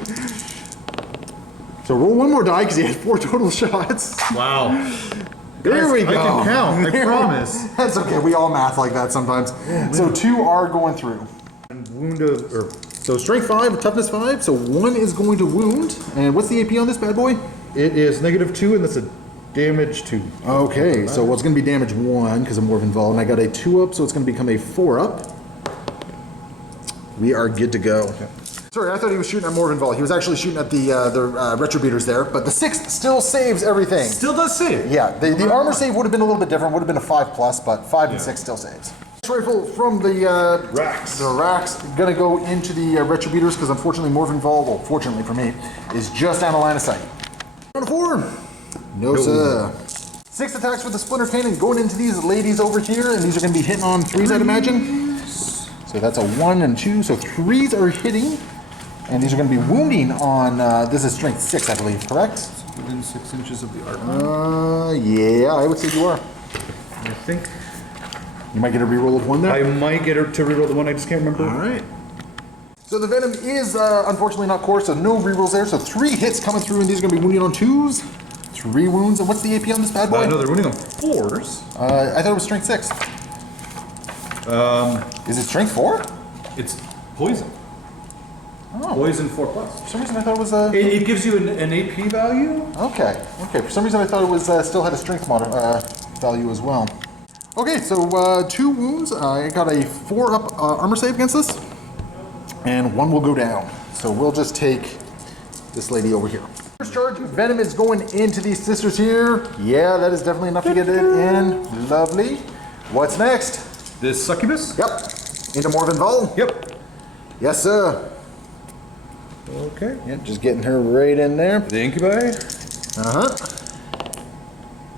So roll 1 more die because you had 4 total shots. Wow. There Guys, we go. I can count, I There- promise. That's okay. We all math like that sometimes. So 2 are going through. Wound of, or So strength 5, toughness 5. So 1 is going to wound. And what's the AP on this bad boy? it is -2, and that's a damage 2. Okay, so what's going to be damage 1 because I'm more involved, and I got a 2 up, so it's going to become a 4 up. We are good to go. Okay. Sorry, I thought he was shooting at Morven Vol. He was actually shooting at the Retributors there, but the 6 still saves everything. Still does save. Yeah, the armor save would have been a little bit different, would have been a 5+, but 5 and 6 still saves. Rifle from the Rax. The Rax gonna go into the Retributors because unfortunately Morven Vol, well, fortunately for me, is just out of line of sight. Round 4. No, sir. 6 attacks with the Splinter Cannon going into these ladies over here, and these are gonna be hitting on 3s, I'd imagine. So that's a 1 and 2, so 3s are hitting, and these are gonna be wounding on, this is strength 6, I believe, correct? Within 6 inches of the arc. Yeah, I would say you are. I think You might get a reroll of 1 there. I might get her to reroll the one. I just can't remember. All right. So the Venom is unfortunately not core, so no rerolls there. So 3 hits coming through, and these are going to be wounding on 2s. 3 wounds. And what's the AP on this bad boy? No, they're wounding on 4s. I thought it was strength 6. Is it strength 4? It's poison. Oh. Poison 4+. For some reason I thought it was... It gives you an AP value. Okay. For some reason I thought it was still had a strength value as well. Okay, so 2 wounds. I got a 4 up armor save against this. And 1 will go down. So we'll just take this lady over here. First charge, Venom is going into these sisters here. Yeah, that is definitely enough to get it in. Lovely. What's next? This Succubus? Yep. Into Morven Vol? Yep. Yes, sir. Okay. Yep, just getting her right in there. The Incubi? Uh-huh.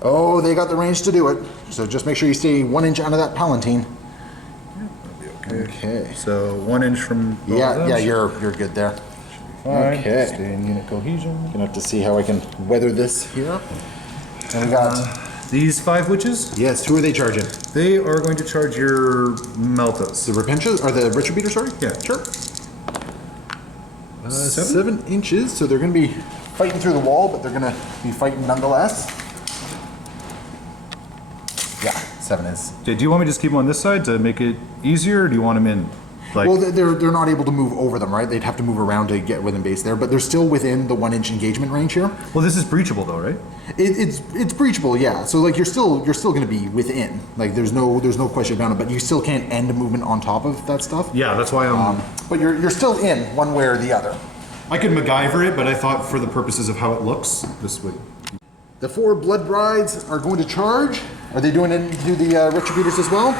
Oh, they got the range to do it. So just make sure you stay 1 inch out of that Palatine. Okay. So 1 inch from both of Yeah, them. yeah, you're good there. Fine. Okay. Stay in unit cohesion. Gonna have to see how I can weather this here. And we got, These 5 witches, yes, who are they charging? they are going to charge your Meltas. The Repentia, or the Retributor, sorry? Yeah. Sure. 7? 7 inches, so they're gonna be fighting through the wall, but they're gonna be fighting nonetheless. Yeah, 7 is. Okay, do you want me to just keep them on this side to make it easier, or do you want them in? Like, Well, they're not able to move over them, right? They'd have to move around to get within base there, but they're still within the 1 inch engagement range here. well, this is breachable though, right? It's breachable, yeah. So like you're still going to be within. Like there's no question about it, but you still can't end a movement on top of that stuff. Yeah, that's why I'm. But you're still in one way or the other. I could MacGyver it, but I thought for the purposes of how it looks, this would. The 4 blood brides are going to charge. Are they doing it to the retributors as well?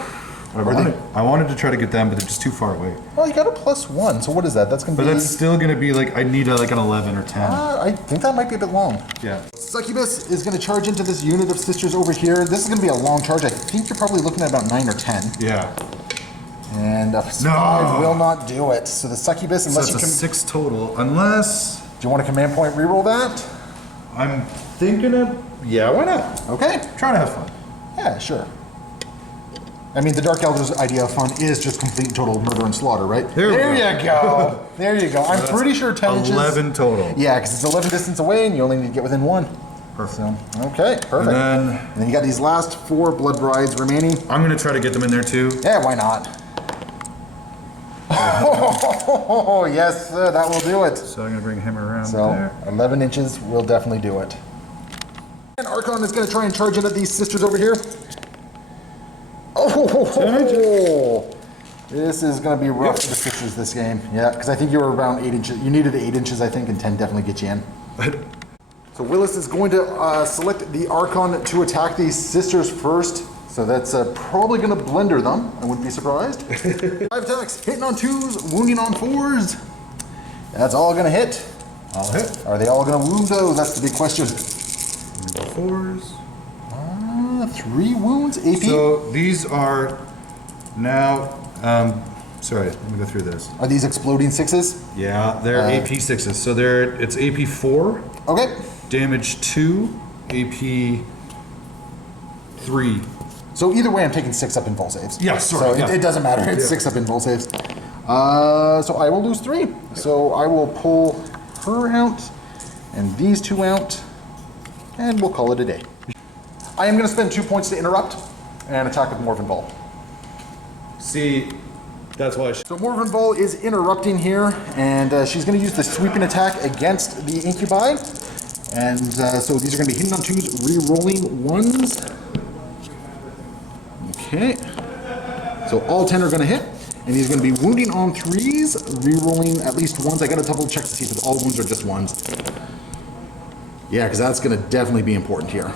I wanted to try to get them, but they're just too far away. Well, you got a +1, so what is that? That's going to But be... that's still going to be like, I need like an 11 or 10. I think that might be a bit long. Yeah. Succubus is going to charge into this unit of sisters over here. This is going to be a long charge. I think you're probably looking at about 9 or 10. Yeah. And a 5 will not do it. So the Succubus, So unless that's you a can... 6 total, unless Do you want a command point reroll that? I'm thinking of. Yeah, why not? Okay. Trying to have fun. Yeah, sure. I mean, the Dark Elder's idea of fun is just complete and total murder and slaughter, right? There we go. you go. There you go. I'm pretty sure 10 inches. 11 total. Yeah, because it's 11 distance away and you only need to get within 1. Perfect. So, okay, perfect. And And then you got these last 4 blood brides remaining. I'm going to try to get them in there too. Yeah, why not? Oh, yes, sir, that will do it. So I'm going to bring him around So, there. 11 inches will definitely do it. And Archon is going to try and charge in at these sisters over here. Oh, this is going to be rough for the sisters this game. Yeah, because I think you were around 8 inches. You needed 8 inches, I think, and 10 definitely get you in. So Willis is going to select the Archon to attack these sisters first. So that's probably going to blender them. I wouldn't be surprised. 5 attacks, hitting on 2s, wounding on 4s. That's all going to hit. I'll hit. Are they all going to wound though? That's the big question. 4s. 3 wounds, AP. So these are now. Sorry, let me go through this. Are these exploding 6s? Yeah, they're AP 6s. So it's AP 4, Okay. damage 2, AP 3. So either way, I'm taking 6 up in full saves. Yeah, sorry, So yeah. it doesn't matter. It's Yeah. 6 up in full saves. So I will lose 3. So I will pull her out and these 2 out, and we'll call it a day. I am going to spend 2 points to interrupt and attack with Morven Ball. See, that's why. So Morven Ball is interrupting here, and she's going to use the sweeping attack against the incubi. And so these are going to be hitting on 2s, re-rolling 1s. Okay. So all 10 are going to hit, and he's going to be wounding on 3s, re-rolling at least 1s. I got to double check to see if all wounds are just 1s. Yeah, because that's going to definitely be important here.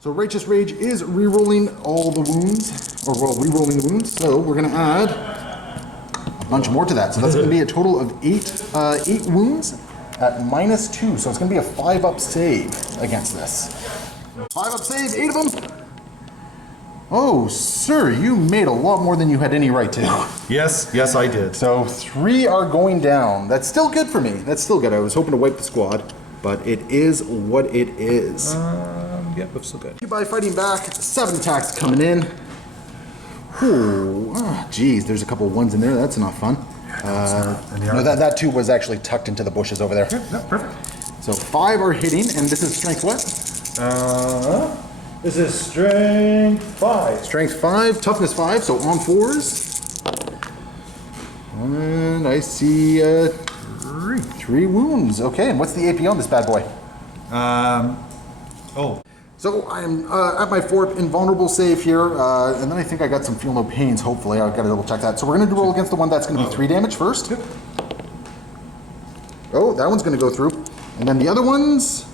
So Righteous Rage is re-rolling all the wounds, or well, re-rolling the wounds. So we're going to add a bunch more to that. So that's going to be a total of 8 wounds at -2. So it's going to be a 5-up save against this. 5-up save, 8 of them. Oh, sir, you made a lot more than you had any right to. Yes, I did. So 3 are going down. That's still good for me. That's still good. I was hoping to wipe the squad, but it is what it is. Yep, that's still good. By fighting back, 7 attacks coming in. Ooh, geez, there's a couple of 1s in there. That's not fun. No, that 2 was actually tucked into the bushes over there. No, perfect. So 5 are hitting, and this is strength what? This is strength 5. Strength 5, toughness 5, so on 4s. And I see 3 wounds. Okay, and what's the AP on this bad boy? Oh. So I'm at my 4th invulnerable save here, and then I think I got some feel no pains, hopefully. I've got to double check that. So we're going to roll against the one that's going to be 3 damage first. Yep. Oh, that one's going to go through. And then the other ones...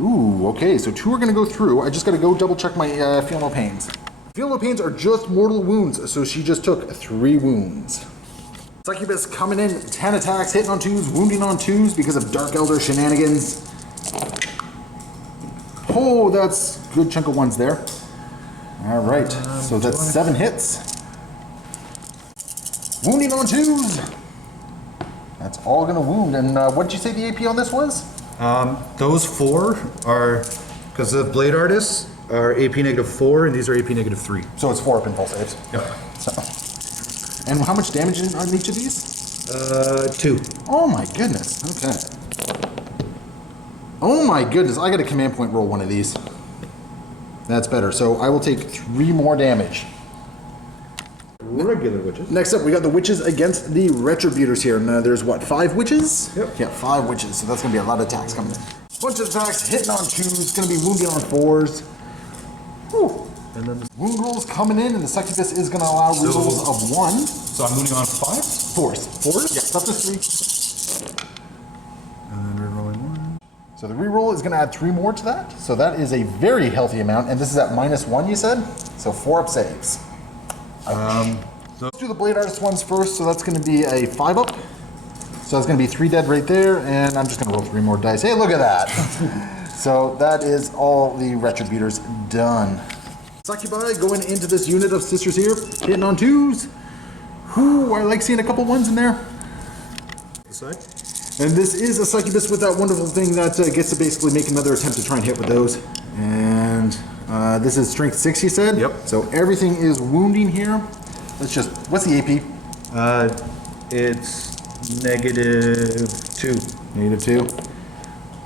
Ooh, okay, so 2 are going to go through. I just got to go double check my feel no pains. Feel no pains are just mortal wounds, so she just took 3 wounds. Succubus coming in, 10 attacks, hitting on 2s, wounding on 2s because of Dark Elder shenanigans. Oh, that's a good chunk of 1s there. All right, so that's 7 hits. Wounding on 2s. That's all going to wound. And what did you say the AP on this was? Those 4 are, because the Blade Artists are AP -4, and these are AP -3. So it's 4 up in full saves. Yep. So. And how much damage on each of these? 2. Oh my goodness. Okay. Oh my goodness. I got a command point roll one of these. That's better. So I will take 3 more damage. regular witches. Next up, we got the witches against the retributors here. Now, there's what, 5 witches? Yep. Yeah, 5 witches. So that's gonna be a lot of attacks coming in. Bunch of attacks, hitting on 2s, gonna be wounding on 4s. Whew. And then Wound rolls coming in, and the succubus is gonna allow rerolls of 1. so I'm moving on 5. 4s. 4s? Yeah, up to 3. And then rerolling 1. So the reroll is gonna add 3 more to that. So that is a very healthy amount, and this is at -1, you said? So 4 up saves. Let's do the Blade Artist ones first, so that's gonna be a 5 up. So that's gonna be 3 dead right there, and I'm just gonna roll 3 more dice. Hey, look at that! So that is all the Retributors done. Succubi going into this unit of sisters here, hitting on 2s. Whew, I like seeing a couple 1s in there. And this is a Succubus with that wonderful thing that gets to basically make another attempt to try and hit with those. And this is strength 6, you said? Yep. So everything is wounding here. Let's just, what's the AP? It's -2. -2.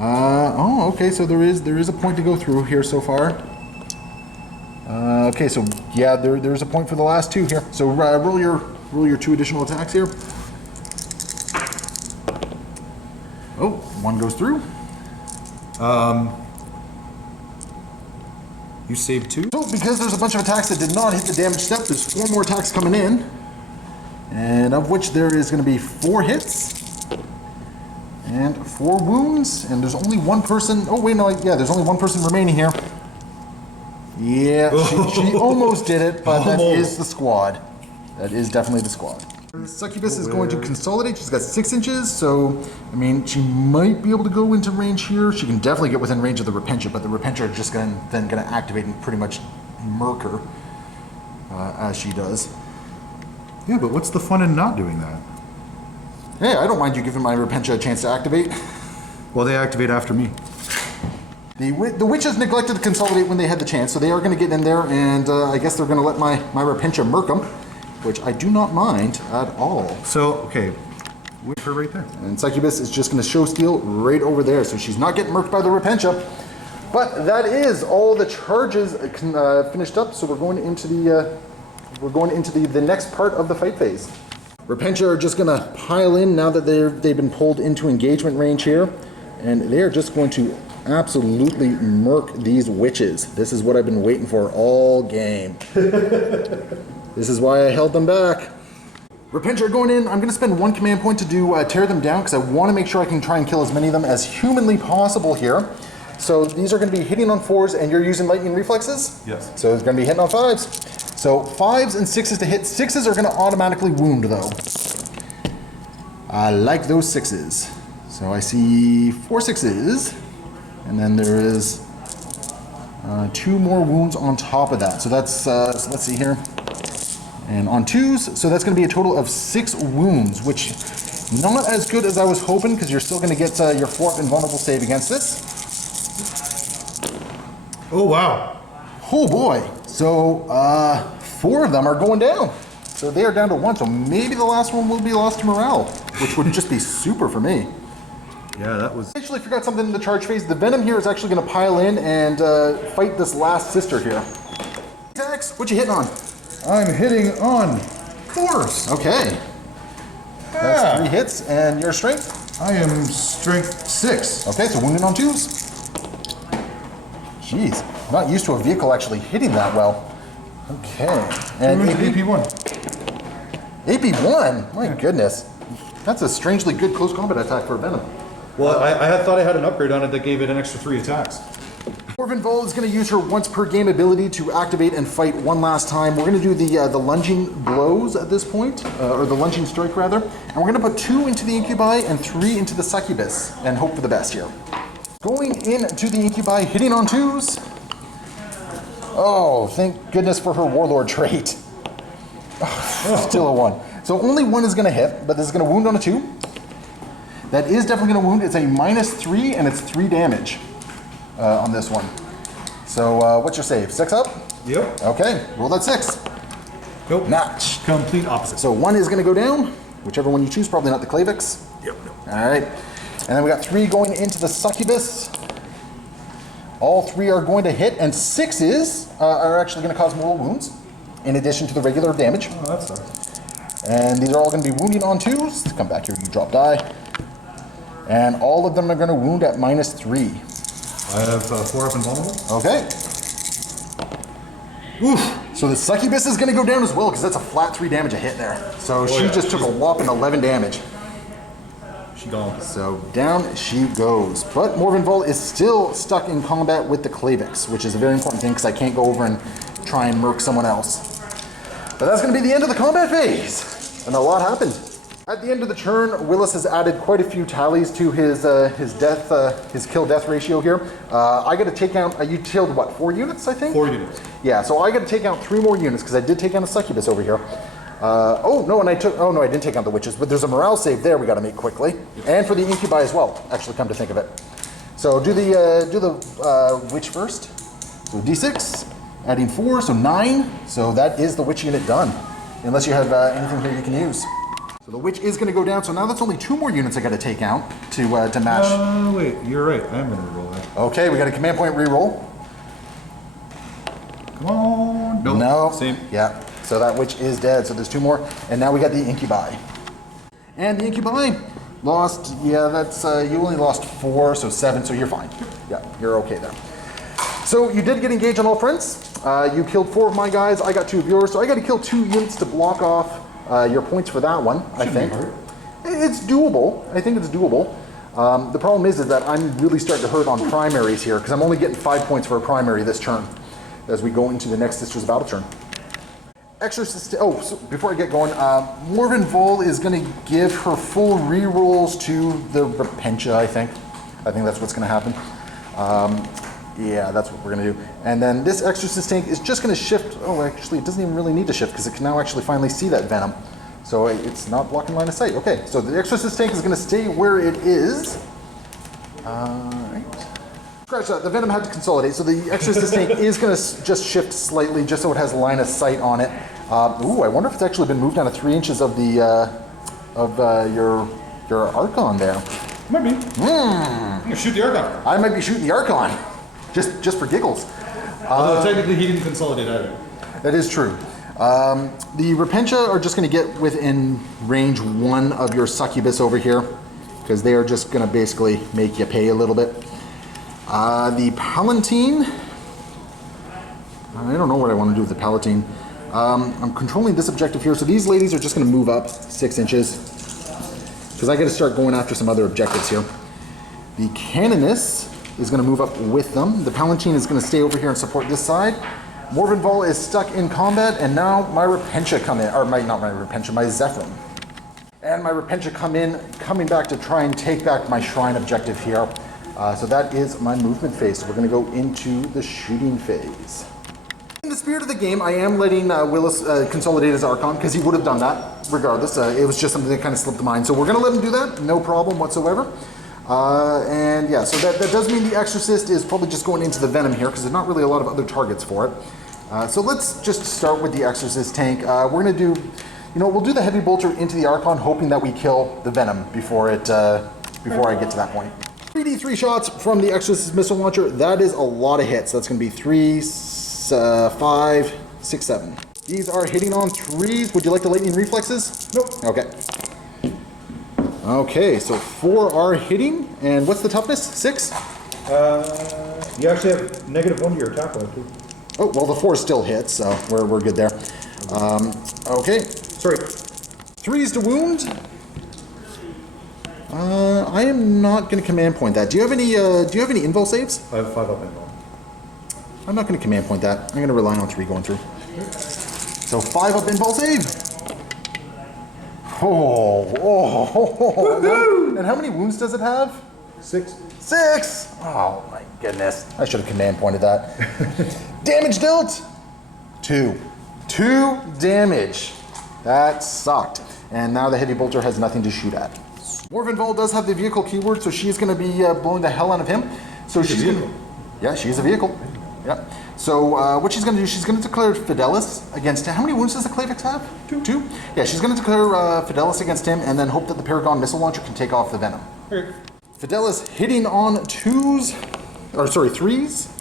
Oh, okay, so there is a point to go through here so far. Okay, so yeah, there's a point for the last 2 here. So roll your 2 additional attacks here. Oh, 1 goes through. You saved 2? So because there's a bunch of attacks that did not hit the damage step, there's 4 more attacks coming in. And of which there is going to be 4 hits. And 4 wounds. And there's only 1 person. Oh, wait, no, yeah, there's only 1 person remaining here. Yeah, she almost did it, but that is the squad. That is definitely the squad. Succubus is going to consolidate. She's got 6 inches, so, I mean, she might be able to go into range here. She can definitely get within range of the Repentia, but the Repentia are just then going to activate and pretty much murk her, as she does. Yeah, but what's the fun in not doing that? Hey, I don't mind you giving my Repentia a chance to activate. Well, they activate after me. The witches neglected to consolidate when they had the chance, so they are going to get in there, and I guess they're going to let my Repentia murk them, which I do not mind at all. So, okay, wait her right there. And Succubus is just going to show steal right over there, so she's not getting murked by the Repentia. But that is all the charges finished up, so we're going into the next part of the fight phase. Repentia are just going to pile in now that they've been pulled into engagement range here, and they are just going to absolutely murk these witches. This is what I've been waiting for all game. This is why I held them back. Repentia are going in. I'm going to spend 1 command point to do tear them down because I want to make sure I can try and kill as many of them as humanly possible here. So these are going to be hitting on 4s, and you're using lightning reflexes? Yes. So it's going to be hitting on 5s. So 5s and 6s to hit. 6s are going to automatically wound though. I like those 6s. So I see 4 6s, and then there is 2 more wounds on top of that. So that's, so let's see here. And on 2s, so that's going to be a total of 6 wounds, which not as good as I was hoping, because you're still going to get your 4th invulnerable save against this. Oh, wow. Oh boy. So 4 of them are going down. So they are down to 1. So maybe the last one will be lost to morale, which would just be super for me. Yeah, that was... I actually forgot something in the charge phase. The Venom here is actually going to pile in and fight this last sister here. Attacks, what you hitting on? I'm hitting on 4s. Okay. That's 3 hits, and your strength? I am strength 6. Okay, so wounded on 2s. Jeez, not used to a vehicle actually hitting that well. Okay. And AP1. AP1? My goodness. That's a strangely good close combat attack for a Venom. Well, I thought I had an upgrade on it that gave it an extra 3 attacks. Dwarven Vol is going to use her once per game ability to activate and fight one last time. We're going to do the lunging blows at this point, or the lunging strike rather. And we're going to put 2 into the Incubi and 3 into the Succubus and hope for the best here. Going into the Incubi, hitting on 2s. Oh, thank goodness for her Warlord Trait. Still a 1. So only 1 is going to hit, but this is going to wound on a 2. That is definitely going to wound. It's a -3, and it's 3 damage on this one. So what's your save? 6 up? Yep. Okay, roll that 6. Nope. Notch. Complete opposite. So 1 is going to go down, whichever one you choose, probably not the Clavix. Yep. All right. And then we got 3 going into the Succubus. All 3 are going to hit, and 6s are actually going to cause mortal wounds. in addition to the regular damage. Oh, that sucks. And these are all going to be wounding on 2s. Come back here, you drop die. And all of them are going to wound at -3. I have 4 up and vulnerable. Okay. Oof. So the Succubus is going to go down as well, because that's a flat 3 damage a hit there. So she just took a whopping 11 damage. She gone. So down she goes. But Morvenval is still stuck in combat with the Clavix, which is a very important thing, because I can't go over and try and murk someone else. But that's going to be the end of the combat phase. And a lot happened. At the end of the turn, Willis has added quite a few tallies to his kill-death ratio here. I got to take out, you killed what, 4 units, I think? 4 units. Yeah, so I got to take out 3 more units, because I did take out a Succubus over here. Oh no, I didn't take out the Witches, but there's a morale save there we got to make quickly. And for the Incubi as well, actually, come to think of it. So do the Witch first. So D6, adding 4, so 9. So that is the Witch unit done. Unless you have anything here you can use. So the Witch is going to go down, so now that's only 2 more units I got to take out to match. Wait, you're right. I am going to reroll that. Okay, we got a command point reroll. Come on. Nope. No. Same. Yeah, so that Witch is dead, so there's 2 more. And now we got the Incubi. And the Incubi lost, yeah, that's, you only lost 4, so 7, so you're fine. Yeah, you're okay there. So you did get engaged on all fronts. You killed 4 of my guys, I got 2 of yours, so I got to kill 2 units to block off your points for that one, I think. It's doable. I think it's doable. The problem is that I'm really starting to hurt on primaries here, because I'm only getting 5 points for a primary this turn as we go into the next Sisters of Battle turn. Exorcist. Oh, so before I get going, Morven Vol is going to give her full rerolls to the Repentia, I think. I think that's what's going to happen. Yeah, that's what we're going to do. And then this Exorcist tank is just going to shift. Oh, actually, it doesn't even really need to shift, because it can now actually finally see that Venom. So it's not blocking line of sight. Okay, so the Exorcist tank is going to stay where it is. Right. Scratch that. The Venom had to consolidate, so the Exorcist tank is going to just shift slightly, just so it has line of sight on it. Ooh, I wonder if it's actually been moved down to 3 inches of the your Archon there. Might be. I'm going to shoot the Archon. I might be shooting the Archon, just for giggles. Although technically he didn't consolidate either. That is true. The Repentia are just going to get within range 1 of your Succubus over here, because they are just going to basically make you pay a little bit. The Palatine, I don't know what I want to do with the Palatine. I'm controlling this objective here, so these ladies are just going to move up 6 inches, because I got to start going after some other objectives here. The Canoness is going to move up with them. The Palatine is going to stay over here and support this side. Morvenval is stuck in combat, and now my Repentia come in, or not my Repentia, my Zephyrin. And my Repentia coming back to try and take back my Shrine objective here. So that is my movement phase. So we're going to go into the shooting phase. In the spirit of the game, I am letting Willis consolidate his Archon, because he would have done that regardless. It was just something that kind of slipped the mind. So we're going to let him do that, no problem whatsoever. And yeah, so that does mean the Exorcist is probably just going into the Venom here, because there's not really a lot of other targets for it. So let's just start with the Exorcist tank. We're going to do, we'll do the Heavy Bolter into the Archon, hoping that we kill the Venom before I get to that point. 3d3 shots from the Exorcist missile launcher. That is a lot of hits. That's going to be 3, 5, 6, 7. These are hitting on 3s. Would you like the lightning reflexes? Nope. Okay. Okay, so 4 are hitting. And what's the toughness? 6? You actually have -1 to your attack roll too. Oh, well, the 4 still hits, so we're good there. Okay. Sorry. 3s to wound. I am not going to command point that. Do you have any invul saves? I have 5 up and down. I'm not going to command point that. I'm going to rely on 3 going through. So 5 up invul save. And how many wounds does it have? 6. 6! Oh my goodness. I should have command pointed that. Damage dealt? 2. 2 damage. That sucked. And now the Heavy Bolter has nothing to shoot at. Morvenval does have the vehicle keyword, so she's going to be blowing the hell out of him. So she's going to... Yeah, she's a vehicle. Yeah. So what she's going to do, she's going to declare Fidelis against him. How many wounds does the Clavix have? 2? Yeah, she's going to declare Fidelis against him, and then hope that the Paragon missile launcher can take off the Venom. Okay. Fidelis hitting on 3s.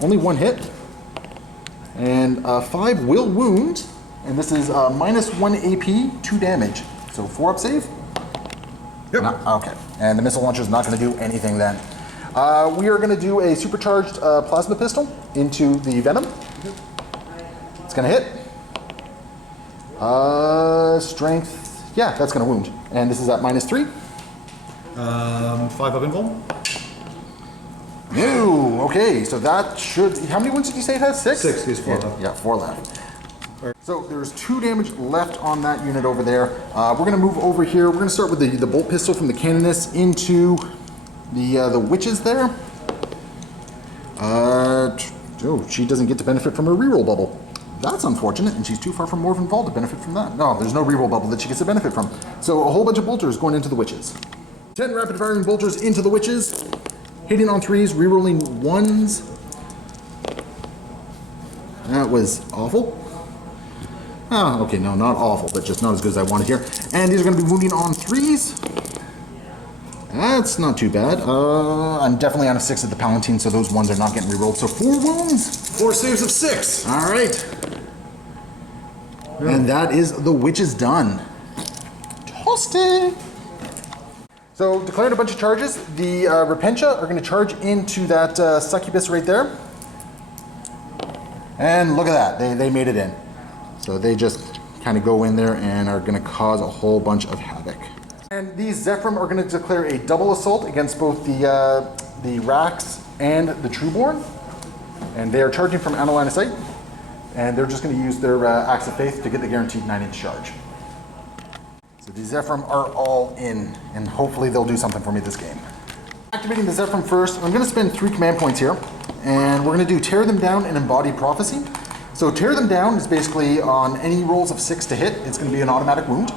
Only 1 hit. And 5 will wound. And this is minus 1 AP, 2 damage. So 4 up save? Yep. Okay. And the missile launcher is not going to do anything then. We are going to do a supercharged plasma pistol into the venom. It's going to hit. Strength. Yeah, that's going to wound. And this is at minus 3. 5 up invul. No. Okay, so that should. How many wounds did you say it has? 6? 6. He's 4 left. Yeah, 4 left. So there's 2 damage left on that unit over there. We're going to move over here. We're going to start with the bolt pistol from the canoness into the witches there. Oh, she doesn't get to benefit from her reroll bubble. That's unfortunate, and she's too far from Morven Fall to benefit from that. No, there's no reroll bubble that she gets to benefit from. So a whole bunch of bolters going into the witches. 10 rapid firing bolters into the witches. Hitting on 3s, rerolling 1s. That was awful. Oh, okay, no, not awful, but just not as good as I wanted here. And these are going to be wounding on 3s. That's not too bad. I'm definitely on a 6 at the Palatine, so those 1s are not getting rerolled. So 4 wounds. 4 saves of 6. All right. And that is the witches done. Toasty. So declared a bunch of charges. The Repentia are going to charge into that Succubus right there. And look at that, they made it in. So they just kind of go in there and are going to cause a whole bunch of havoc. And these Zephyrim are going to declare a double assault against both the Rax and the Trueborn. And they are charging from out of line of sight. And they're just going to use their Axe of Faith to get the guaranteed 9-inch charge. So these Zephyrim are all in, and hopefully they'll do something for me this game. Activating the Zephyrim first, I'm going to spend 3 command points here. And we're going to do Tear Them Down and Embody Prophecy. So Tear Them Down is basically on any rolls of 6 to hit, it's going to be an automatic wound.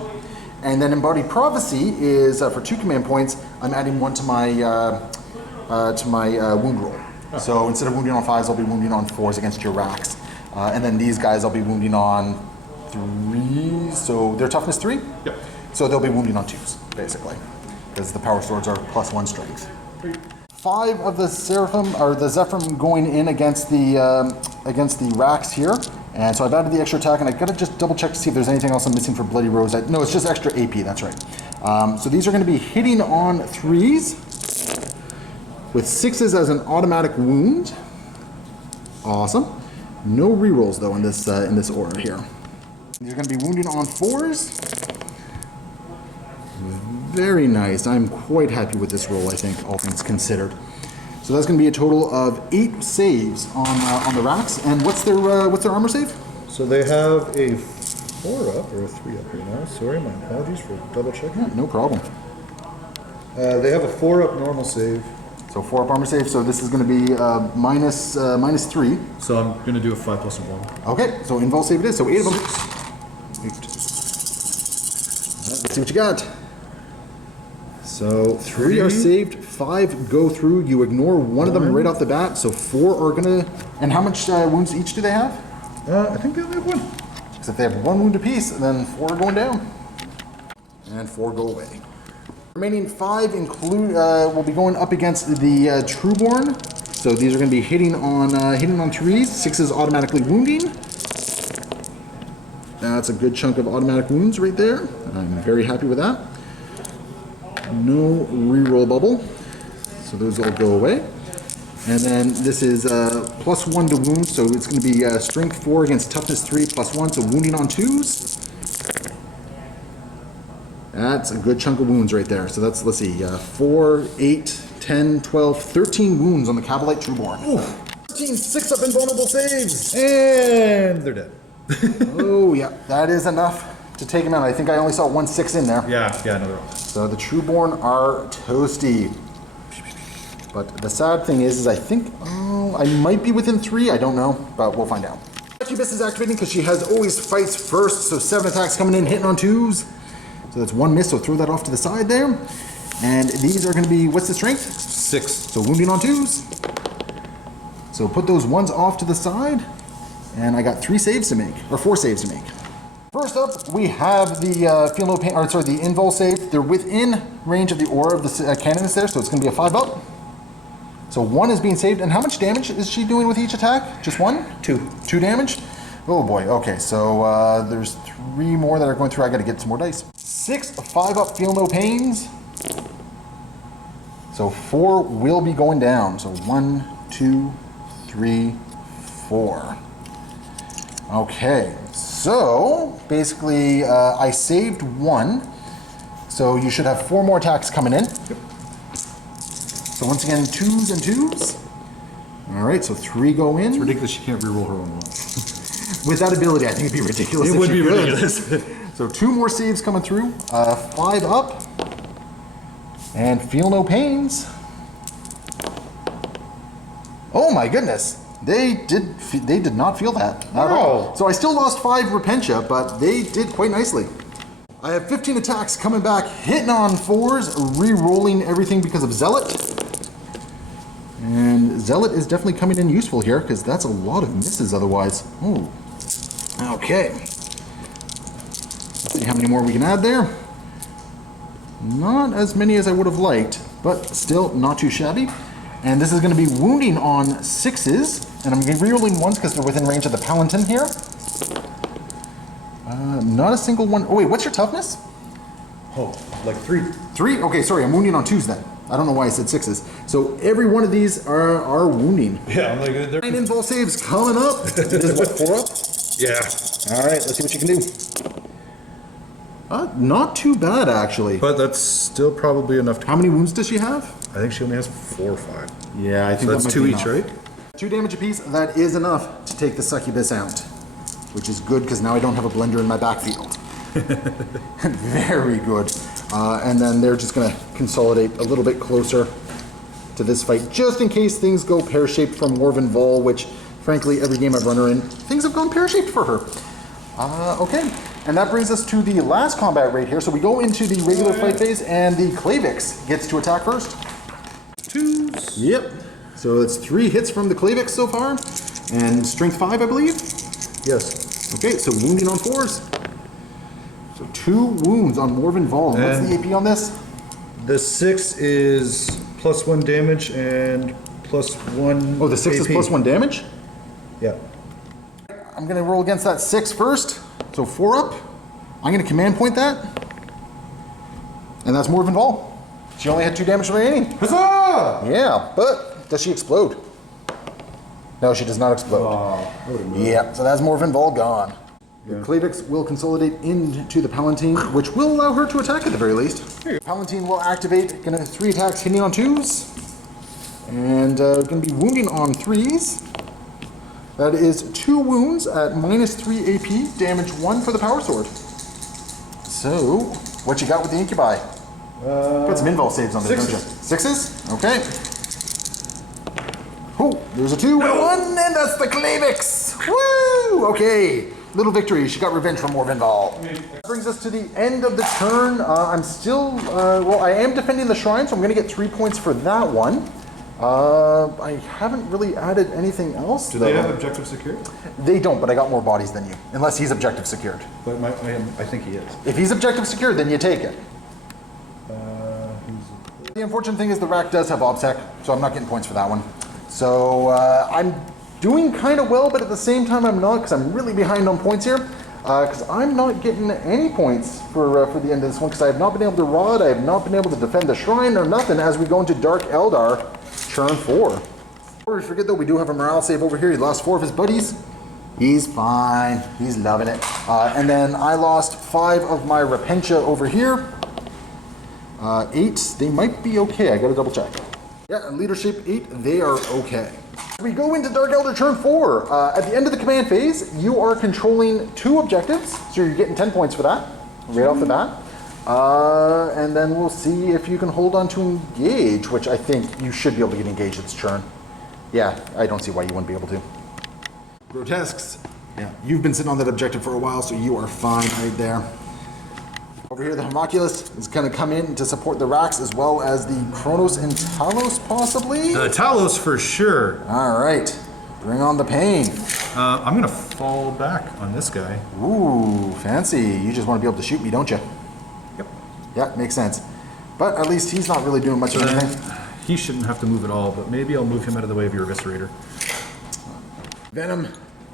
And then Embody Prophecy is for 2 command points. I'm adding 1 to my wound roll. So instead of wounding on 5s, I'll be wounding on 4s against your racks. And then these guys I'll be wounding on 3s. So they're toughness 3. Yep. So they'll be wounding on 2s basically, because the power swords are +1 strength. 5 of the Seraphim or the Zephyrim going in against the racks here. And so I've added the extra attack, and I've got to just double check to see if there's anything else I'm missing for Bloody Rose. No, it's just extra AP, that's right. So these are going to be hitting on 3s with 6s as an automatic wound. Awesome. No rerolls though in this order here. These are going to be wounding on 4s. Very nice. I'm quite happy with this roll, I think, all things considered. So that's going to be a total of 8 saves on the racks. And what's their armor save? So they have a 4 up or a 3 up right now. Sorry, my apologies for double checking. Yeah, no problem. They have a 4 up normal save. So 4 up armor save. So this is going to be minus 3. So I'm going to do a 5 plus 1. Okay, so invul save it is. So 8 of them. 8. Let's see what you got. So 3 are saved, 5 go through. You ignore 1 of them right off the bat. So 4 are gonna. And how much wounds each do they have? I think they only have 1. Because if they have 1 wound apiece, then 4 are going down. And 4 go away. Remaining 5 include will be going up against the Trueborn. So these are going to be hitting on 3s. 6s automatically wounding. That's a good chunk of automatic wounds right there. I'm very happy with that. No reroll bubble, so those all go away. And then this is +1 to wound, so it's going to be strength 4 against toughness 3 +1, so wounding on 2s. That's a good chunk of wounds right there. So that's, let's see, 4, 8, 10, 12, 13 wounds on the Cabalite Trueborn. 13 6-up invulnerable saves. And they're dead. Oh yeah, that is enough to take him out. I think I only saw 1 6 in there. Yeah, no, they're off. So the Trueborn are toasty. But the sad thing is I think I might be within 3. I don't know, but we'll find out. Succubus is activating because she has always fights first. So 7 attacks coming in, hitting on 2s. So that's 1 miss. So throw that off to the side there. And these are going to be, what's the strength? 6. So wounding on 2s. So put those 1s off to the side. And I got 3 saves to make, or 4 saves to make. First up, we have the the invul save. They're within range of the aura of the canoness there, so it's going to be a 5-up. So 1 is being saved, and how much damage is she doing with each attack? Just 1? 2. 2 damage. Oh boy, okay, so there's 3 more that are going through. I gotta get some more dice. 6, 5 up, feel no pains. So 4 will be going down. So 1, 2, 3, 4. Okay, so basically I saved 1. So you should have 4 more attacks coming in. Yep. So once again, 2s and 2s. All right, so 3 go in. It's ridiculous she can't reroll her own roll. With that ability, I think it'd be ridiculous. It would be could. ridiculous. So 2 more saves coming through. 5 up. And feel no pains. Oh my goodness. They did not feel that at all. So I still lost 5 Repentia, but they did quite nicely. I have 15 attacks coming back, hitting on 4s, re-rolling everything because of Zealot. And Zealot is definitely coming in useful here, because that's a lot of misses otherwise. Ooh. Okay. Let's see how many more we can add there. Not as many as I would have liked, but still not too shabby. And this is going to be wounding on 6s, and I'm re-rolling 1s because they're within range of the Paladin here. Not a single one. Oh wait, what's your toughness? Oh, like 3. 3? Okay, sorry, I'm wounding on 2s then. I don't know why I said 6s. So every one of these are wounding. Yeah, I'm like, they're... 9 invul saves coming up. This is what, 4 up? Yeah. All right, let's see what you can do. Not too bad, actually. But that's still probably enough to... How many wounds does she have? I think she only has 4 or 5. Yeah, I think So that's that might 2 be each, enough. right? 2 damage apiece. That is enough to take the Succubus out, which is good because now I don't have a blender in my backfield. Very good. And then they're just going to consolidate a little bit closer to this fight, just in case things go pear-shaped from Warven Vol, which, frankly, every game I've run her in, things have gone pear-shaped for her. Okay, and that brings us to the last combat right here. So we go into the regular fight phase, and the Clavix gets to attack first. 2s. Yep. So it's 3 hits from the Clavix so far, and strength 5, I believe. Yes. Okay, so wounding on 4s. So 2 wounds on Morven Vol. What's the AP on this? The 6 is +1 damage and +1. Oh, the 6 is AP. +1 damage? Yeah. I'm going to roll against that 6 first. So 4 up. I'm going to command point that. And that's Morven Vol. She only had 2 damage remaining. Huzzah! Yeah, but does she explode? No, she does not explode. Yeah, so that's Morven Vol gone. The Clavix will consolidate into the Palatine, which will allow her to attack at the very least. Palatine will activate, gonna 3 attacks hitting on 2s, and gonna be wounding on 3s. That is 2 wounds at -3 AP, damage 1 for the Power Sword. So, what you got with the Incubi? Put some invul saves on there, don't you? 6s? Okay. Oh, there's a 2 and a 1, and that's the Clavix! Woo! Okay. Little victory. She got revenge from Morven Vol. That brings us to the end of the turn. I'm still, well, I am defending the shrine, so I'm going to get 3 points for that one. I haven't really added anything else. Do they have objective secured? They don't, but I got more bodies than you, unless he's objective secured. But I think he is. If he's objective secured, then you take it. The unfortunate thing is the rack does have OBSEC, so I'm not getting points for that one. So I'm doing kind of well, but at the same time I'm not, because I'm really behind on points here. Because I'm not getting any points for the end of this one, because I have not been able to rod, I have not been able to defend the shrine or nothing as we go into Dark Eldar, turn 4. Before we forget though, we do have a morale save over here. He lost 4 of his buddies. He's fine, he's loving it. And then I lost 5 of my Repentia over here. 8, they might be okay, I gotta double check. Yeah, and leadership 8, they are okay. We go into Dark Elder turn 4. At the end of the command phase, you are controlling 2 objectives, so you're getting 10 points for that, right off the bat. And then we'll see if you can hold on to engage, which I think you should be able to get engaged this turn. Yeah, I don't see why you wouldn't be able to. Grotesques. Yeah, you've been sitting on that objective for a while, so you are fine right there. Over here, the Homunculus is going to come in to support the Rax, as well as the Kronos and Talos, possibly? The Talos for sure. All right, bring on the pain. I'm going to fall back on this guy. Ooh, fancy. You just want to be able to shoot me, don't you? Yep. Yeah, makes sense. But at least he's not really doing much of anything. He shouldn't have to move at all, but maybe I'll move him out of the way of your Eviscerator. Venom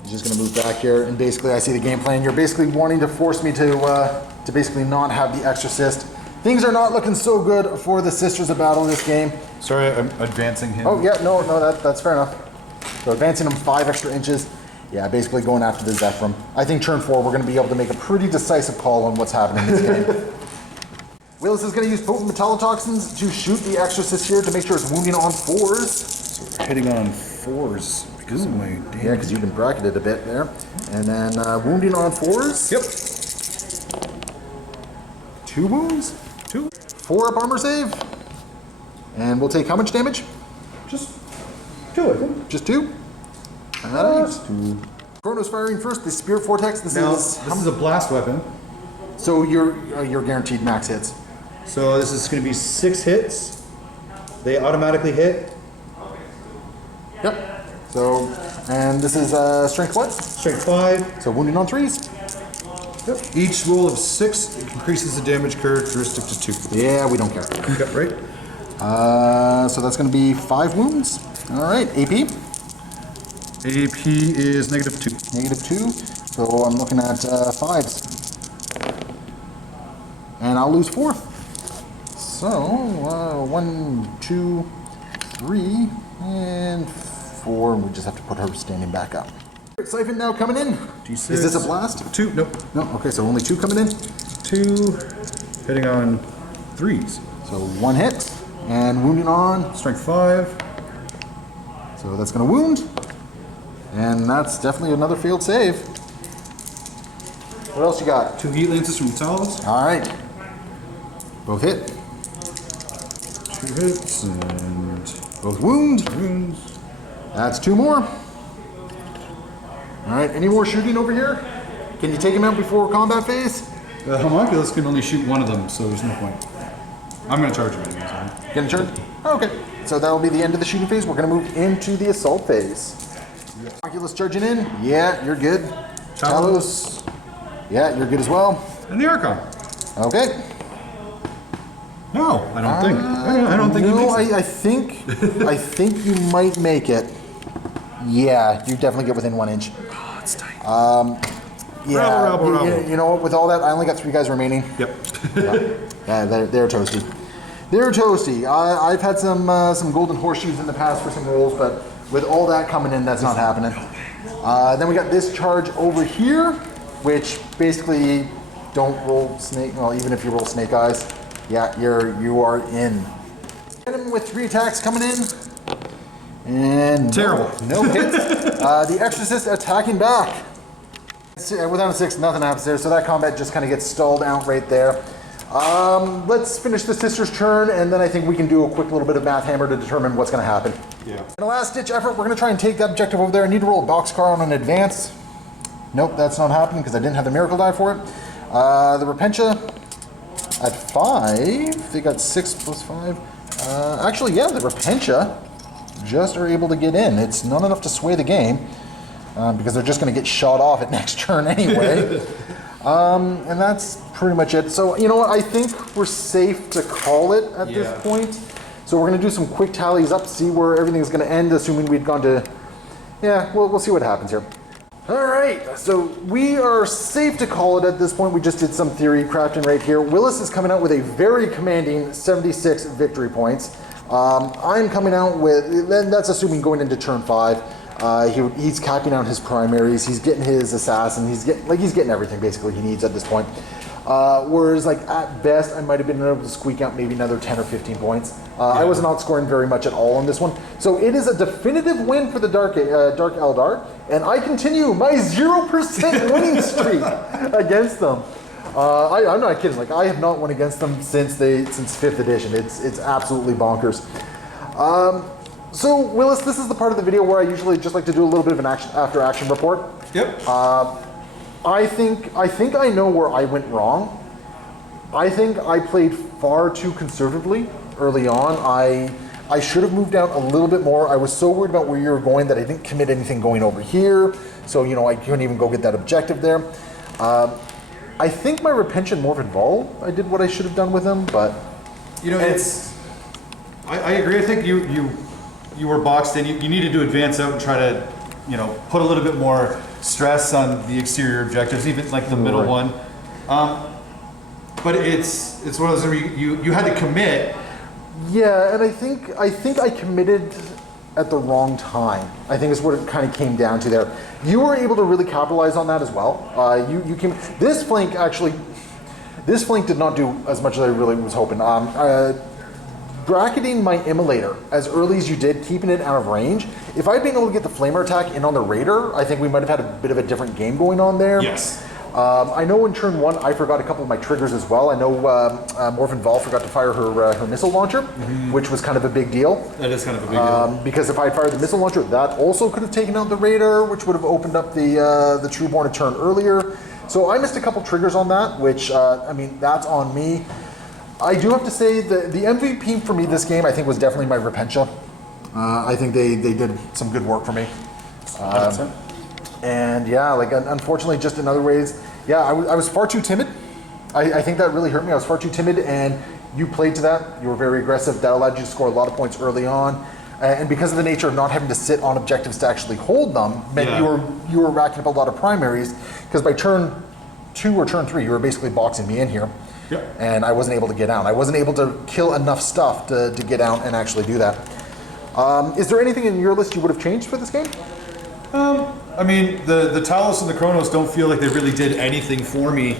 He's just going to move back here, and basically I see the game plan. You're basically wanting to force me to basically not have the Exorcist. Things are not looking so good for the Sisters of Battle in this game. Sorry, I'm advancing him. Oh yeah, no, that's fair enough. So advancing him 5 extra inches. Yeah, basically going after the Zephyrim. I think turn 4 we're going to be able to make a pretty decisive call on what's happening in this game. Willis is going to use potent metallotoxins to shoot the Exorcist here to make sure it's wounding on 4s. So we're hitting on 4s because of my damage. Yeah, because you've been bracketed a bit there. And then wounding on 4s. Yep. 2 wounds. 2. 4 up armor save. And we'll take how much damage? Just 2, I think. Just 2? Alright. Chronos firing first, the Spirit Vortex. This is a blast weapon. So you're guaranteed max hits. So this is going to be 6 hits. They automatically hit. Yep. So, and this is strength what? Strength 5. So wounding on 3s. Yep. Each roll of 6 increases the damage characteristic to 2. Yeah, we don't care. Yep, right? So that's going to be 5 wounds. Alright, AP. AP is -2. -2. So I'm looking at 5s. And I'll lose 4. So, 1, 2, 3, and 4. And we just have to put her standing back up. Siphon now coming in. D6. Is this a blast? 2, nope. No, okay, so only 2 coming in. 2, hitting on 3s. So 1 hit, and wounding on. Strength 5. So that's going to wound. And that's definitely another failed save. What else you got? 2 heat lances from Talos. All right. Both hit. 2 hits and Both wound. wounds. That's 2 more. All right, any more shooting over here? Can you take him out before combat phase? The homunculus can only shoot one of them, so there's no point. I'm going to charge him anyways. Right? Get a turn? Okay. So that'll be the end of the shooting phase. We're going to move into the assault phase. Oculus charging in. Yeah, you're good. Talos. Yeah, you're good as well. And the Archon. Okay. No, I don't think. I don't think. No, I think you might make it. Yeah, you definitely get within 1 inch. Oh, it's tight. Yeah. Rabble. You know what? With all that, I only got 3 guys remaining. Yep. Yeah, they're toasty. They're toasty. I've had some golden horseshoes in the past for some rolls, but with all that coming in, that's not happening. Then we got this charge over here, which basically don't roll snake. Well, even if you roll snake eyes, yeah, you are in. Hit him with 3 attacks coming in, and Terrible. No hits. The Exorcist attacking back. Without a 6, nothing happens there, so that combat just kind of gets stalled out right there. Let's finish the Sister's turn, and then I think we can do a quick little bit of math hammer to determine what's going to happen. Yeah. In a last-ditch effort, we're going to try and take that objective over there. I need to roll a boxcar on an advance. Nope, that's not happening because I didn't have the miracle die for it. The Repentia at 5. They got 6 plus 5. Actually, yeah, the Repentia just are able to get in. It's not enough to sway the game because they're just going to get shot off at next turn anyway. And that's pretty much it. So, you know what? I think we're safe to call it at this point. So we're going to do some quick tallies up, see where everything's going to end, assuming we'd gone to... Yeah, we'll see what happens here. All right, so we are safe to call it at this point. We just did some theory crafting right here. Willis is coming out with a very commanding 76 victory points. I'm coming out with... That's assuming going into turn 5. He's capping out his primaries. He's getting his assassin. He's getting everything basically he needs at this point. Whereas like at best, I might have been able to squeak out maybe another 10 or 15 points. I was not scoring very much at all on this one. So it is a definitive win for the Dark Eldar, and I continue my 0% winning streak against them. I'm not kidding. Like I have not won against them since 5th edition. It's absolutely bonkers. So, Willis, this is the part of the video where I usually just like to do a little bit of an after-action report. Yep. I think I know where I went wrong. I think I played far too conservatively early on. I should have moved out a little bit more. I was so worried about where you were going that I didn't commit anything going over here. So, you know, I couldn't even go get that objective there. I think my Repention Morphin Vol, I did what I should have done with him, but... You know, I agree. I think you were boxed in. You needed to advance out and try to, you know, put a little bit more stress on the exterior objectives, even like the middle one. But it's one of those where you had to commit. Yeah, and I think I committed at the wrong time. I think is what it kind of came down to there. You were able to really capitalize on that as well. You came. This flank did not do as much as I really was hoping. Bracketing my immolator as early as you did, keeping it out of range. If I'd been able to get the flamer attack in on the raider, I think we might have had a bit of a different game going on there. Yes. I know in turn 1 I forgot a couple of my triggers as well. I know Morphin Vol forgot to fire her missile launcher, which was kind of a big deal. That is kind of a big deal. Because if I had fired the missile launcher, that also could have taken out the raider, which would have opened up the Trueborn a turn earlier. So I missed a couple triggers on that, which, I mean, that's on me. I do have to say the MVP for me this game, I think, was definitely my Repentia. I think they did some good work for me. And yeah, like unfortunately, just in other ways, yeah, I was far too timid. I think that really hurt me. I was far too timid, and you played to that. You were very aggressive. That allowed you to score a lot of points early on. And because of the nature of not having to sit on objectives to actually hold them, meant you were racking up a lot of primaries. Because by turn 2 or turn 3, you were basically boxing me in here. Yep. And I wasn't able to get out. I wasn't able to kill enough stuff to get out and actually do that. Is there anything in your list you would have changed for this game? I mean, the Talos and the Chronos don't feel like they really did anything for me.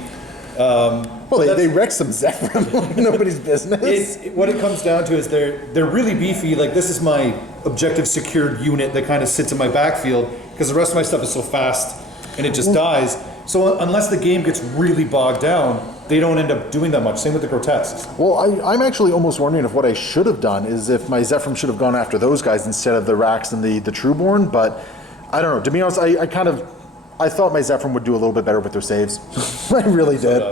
Well, they wrecked some Zephyr, like nobody's business. What it comes down to is they're really beefy. Like, this is my objective secured unit that kind of sits in my backfield because the rest of my stuff is so fast and it just dies. So unless the game gets really bogged down, they don't end up doing that much. Same with the Grotesques. Well, I'm actually almost wondering if what I should have done is if my Zephyr should have gone after those guys instead of the Rax and the Trueborn, but I don't know. To be honest, I thought my Zephyr would do a little bit better with their saves. I really did.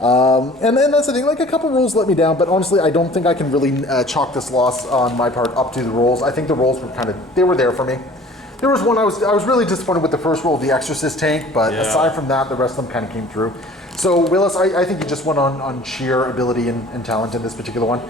And then that's the thing, like a couple rolls let me down, but honestly, I don't think I can really chalk this loss on my part up to the rolls. I think the rolls were they were there for me. There was one I was really disappointed with the first roll of the Exorcist tank, but aside from that, the rest of them kind of came through. So Willis, I think you just went on sheer ability and talent in this particular one.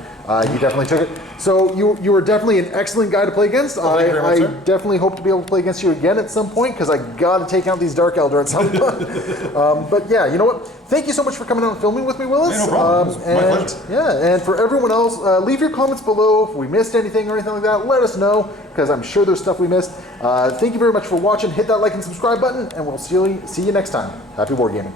You definitely took it. So you were definitely an excellent guy to play against. I definitely hope to be able to play against you again at some point because I got to take out these Dark Eldar at some point. But yeah, you know what? Thank you so much for coming out and filming with me, Willis. Yeah, no problem. My pleasure. Yeah, and for everyone else, leave your comments below if we missed anything or anything like that. Let us know because I'm sure there's stuff we missed. Thank you very much for watching. Hit that like and subscribe button, and we'll see you next time. Happy wargaming.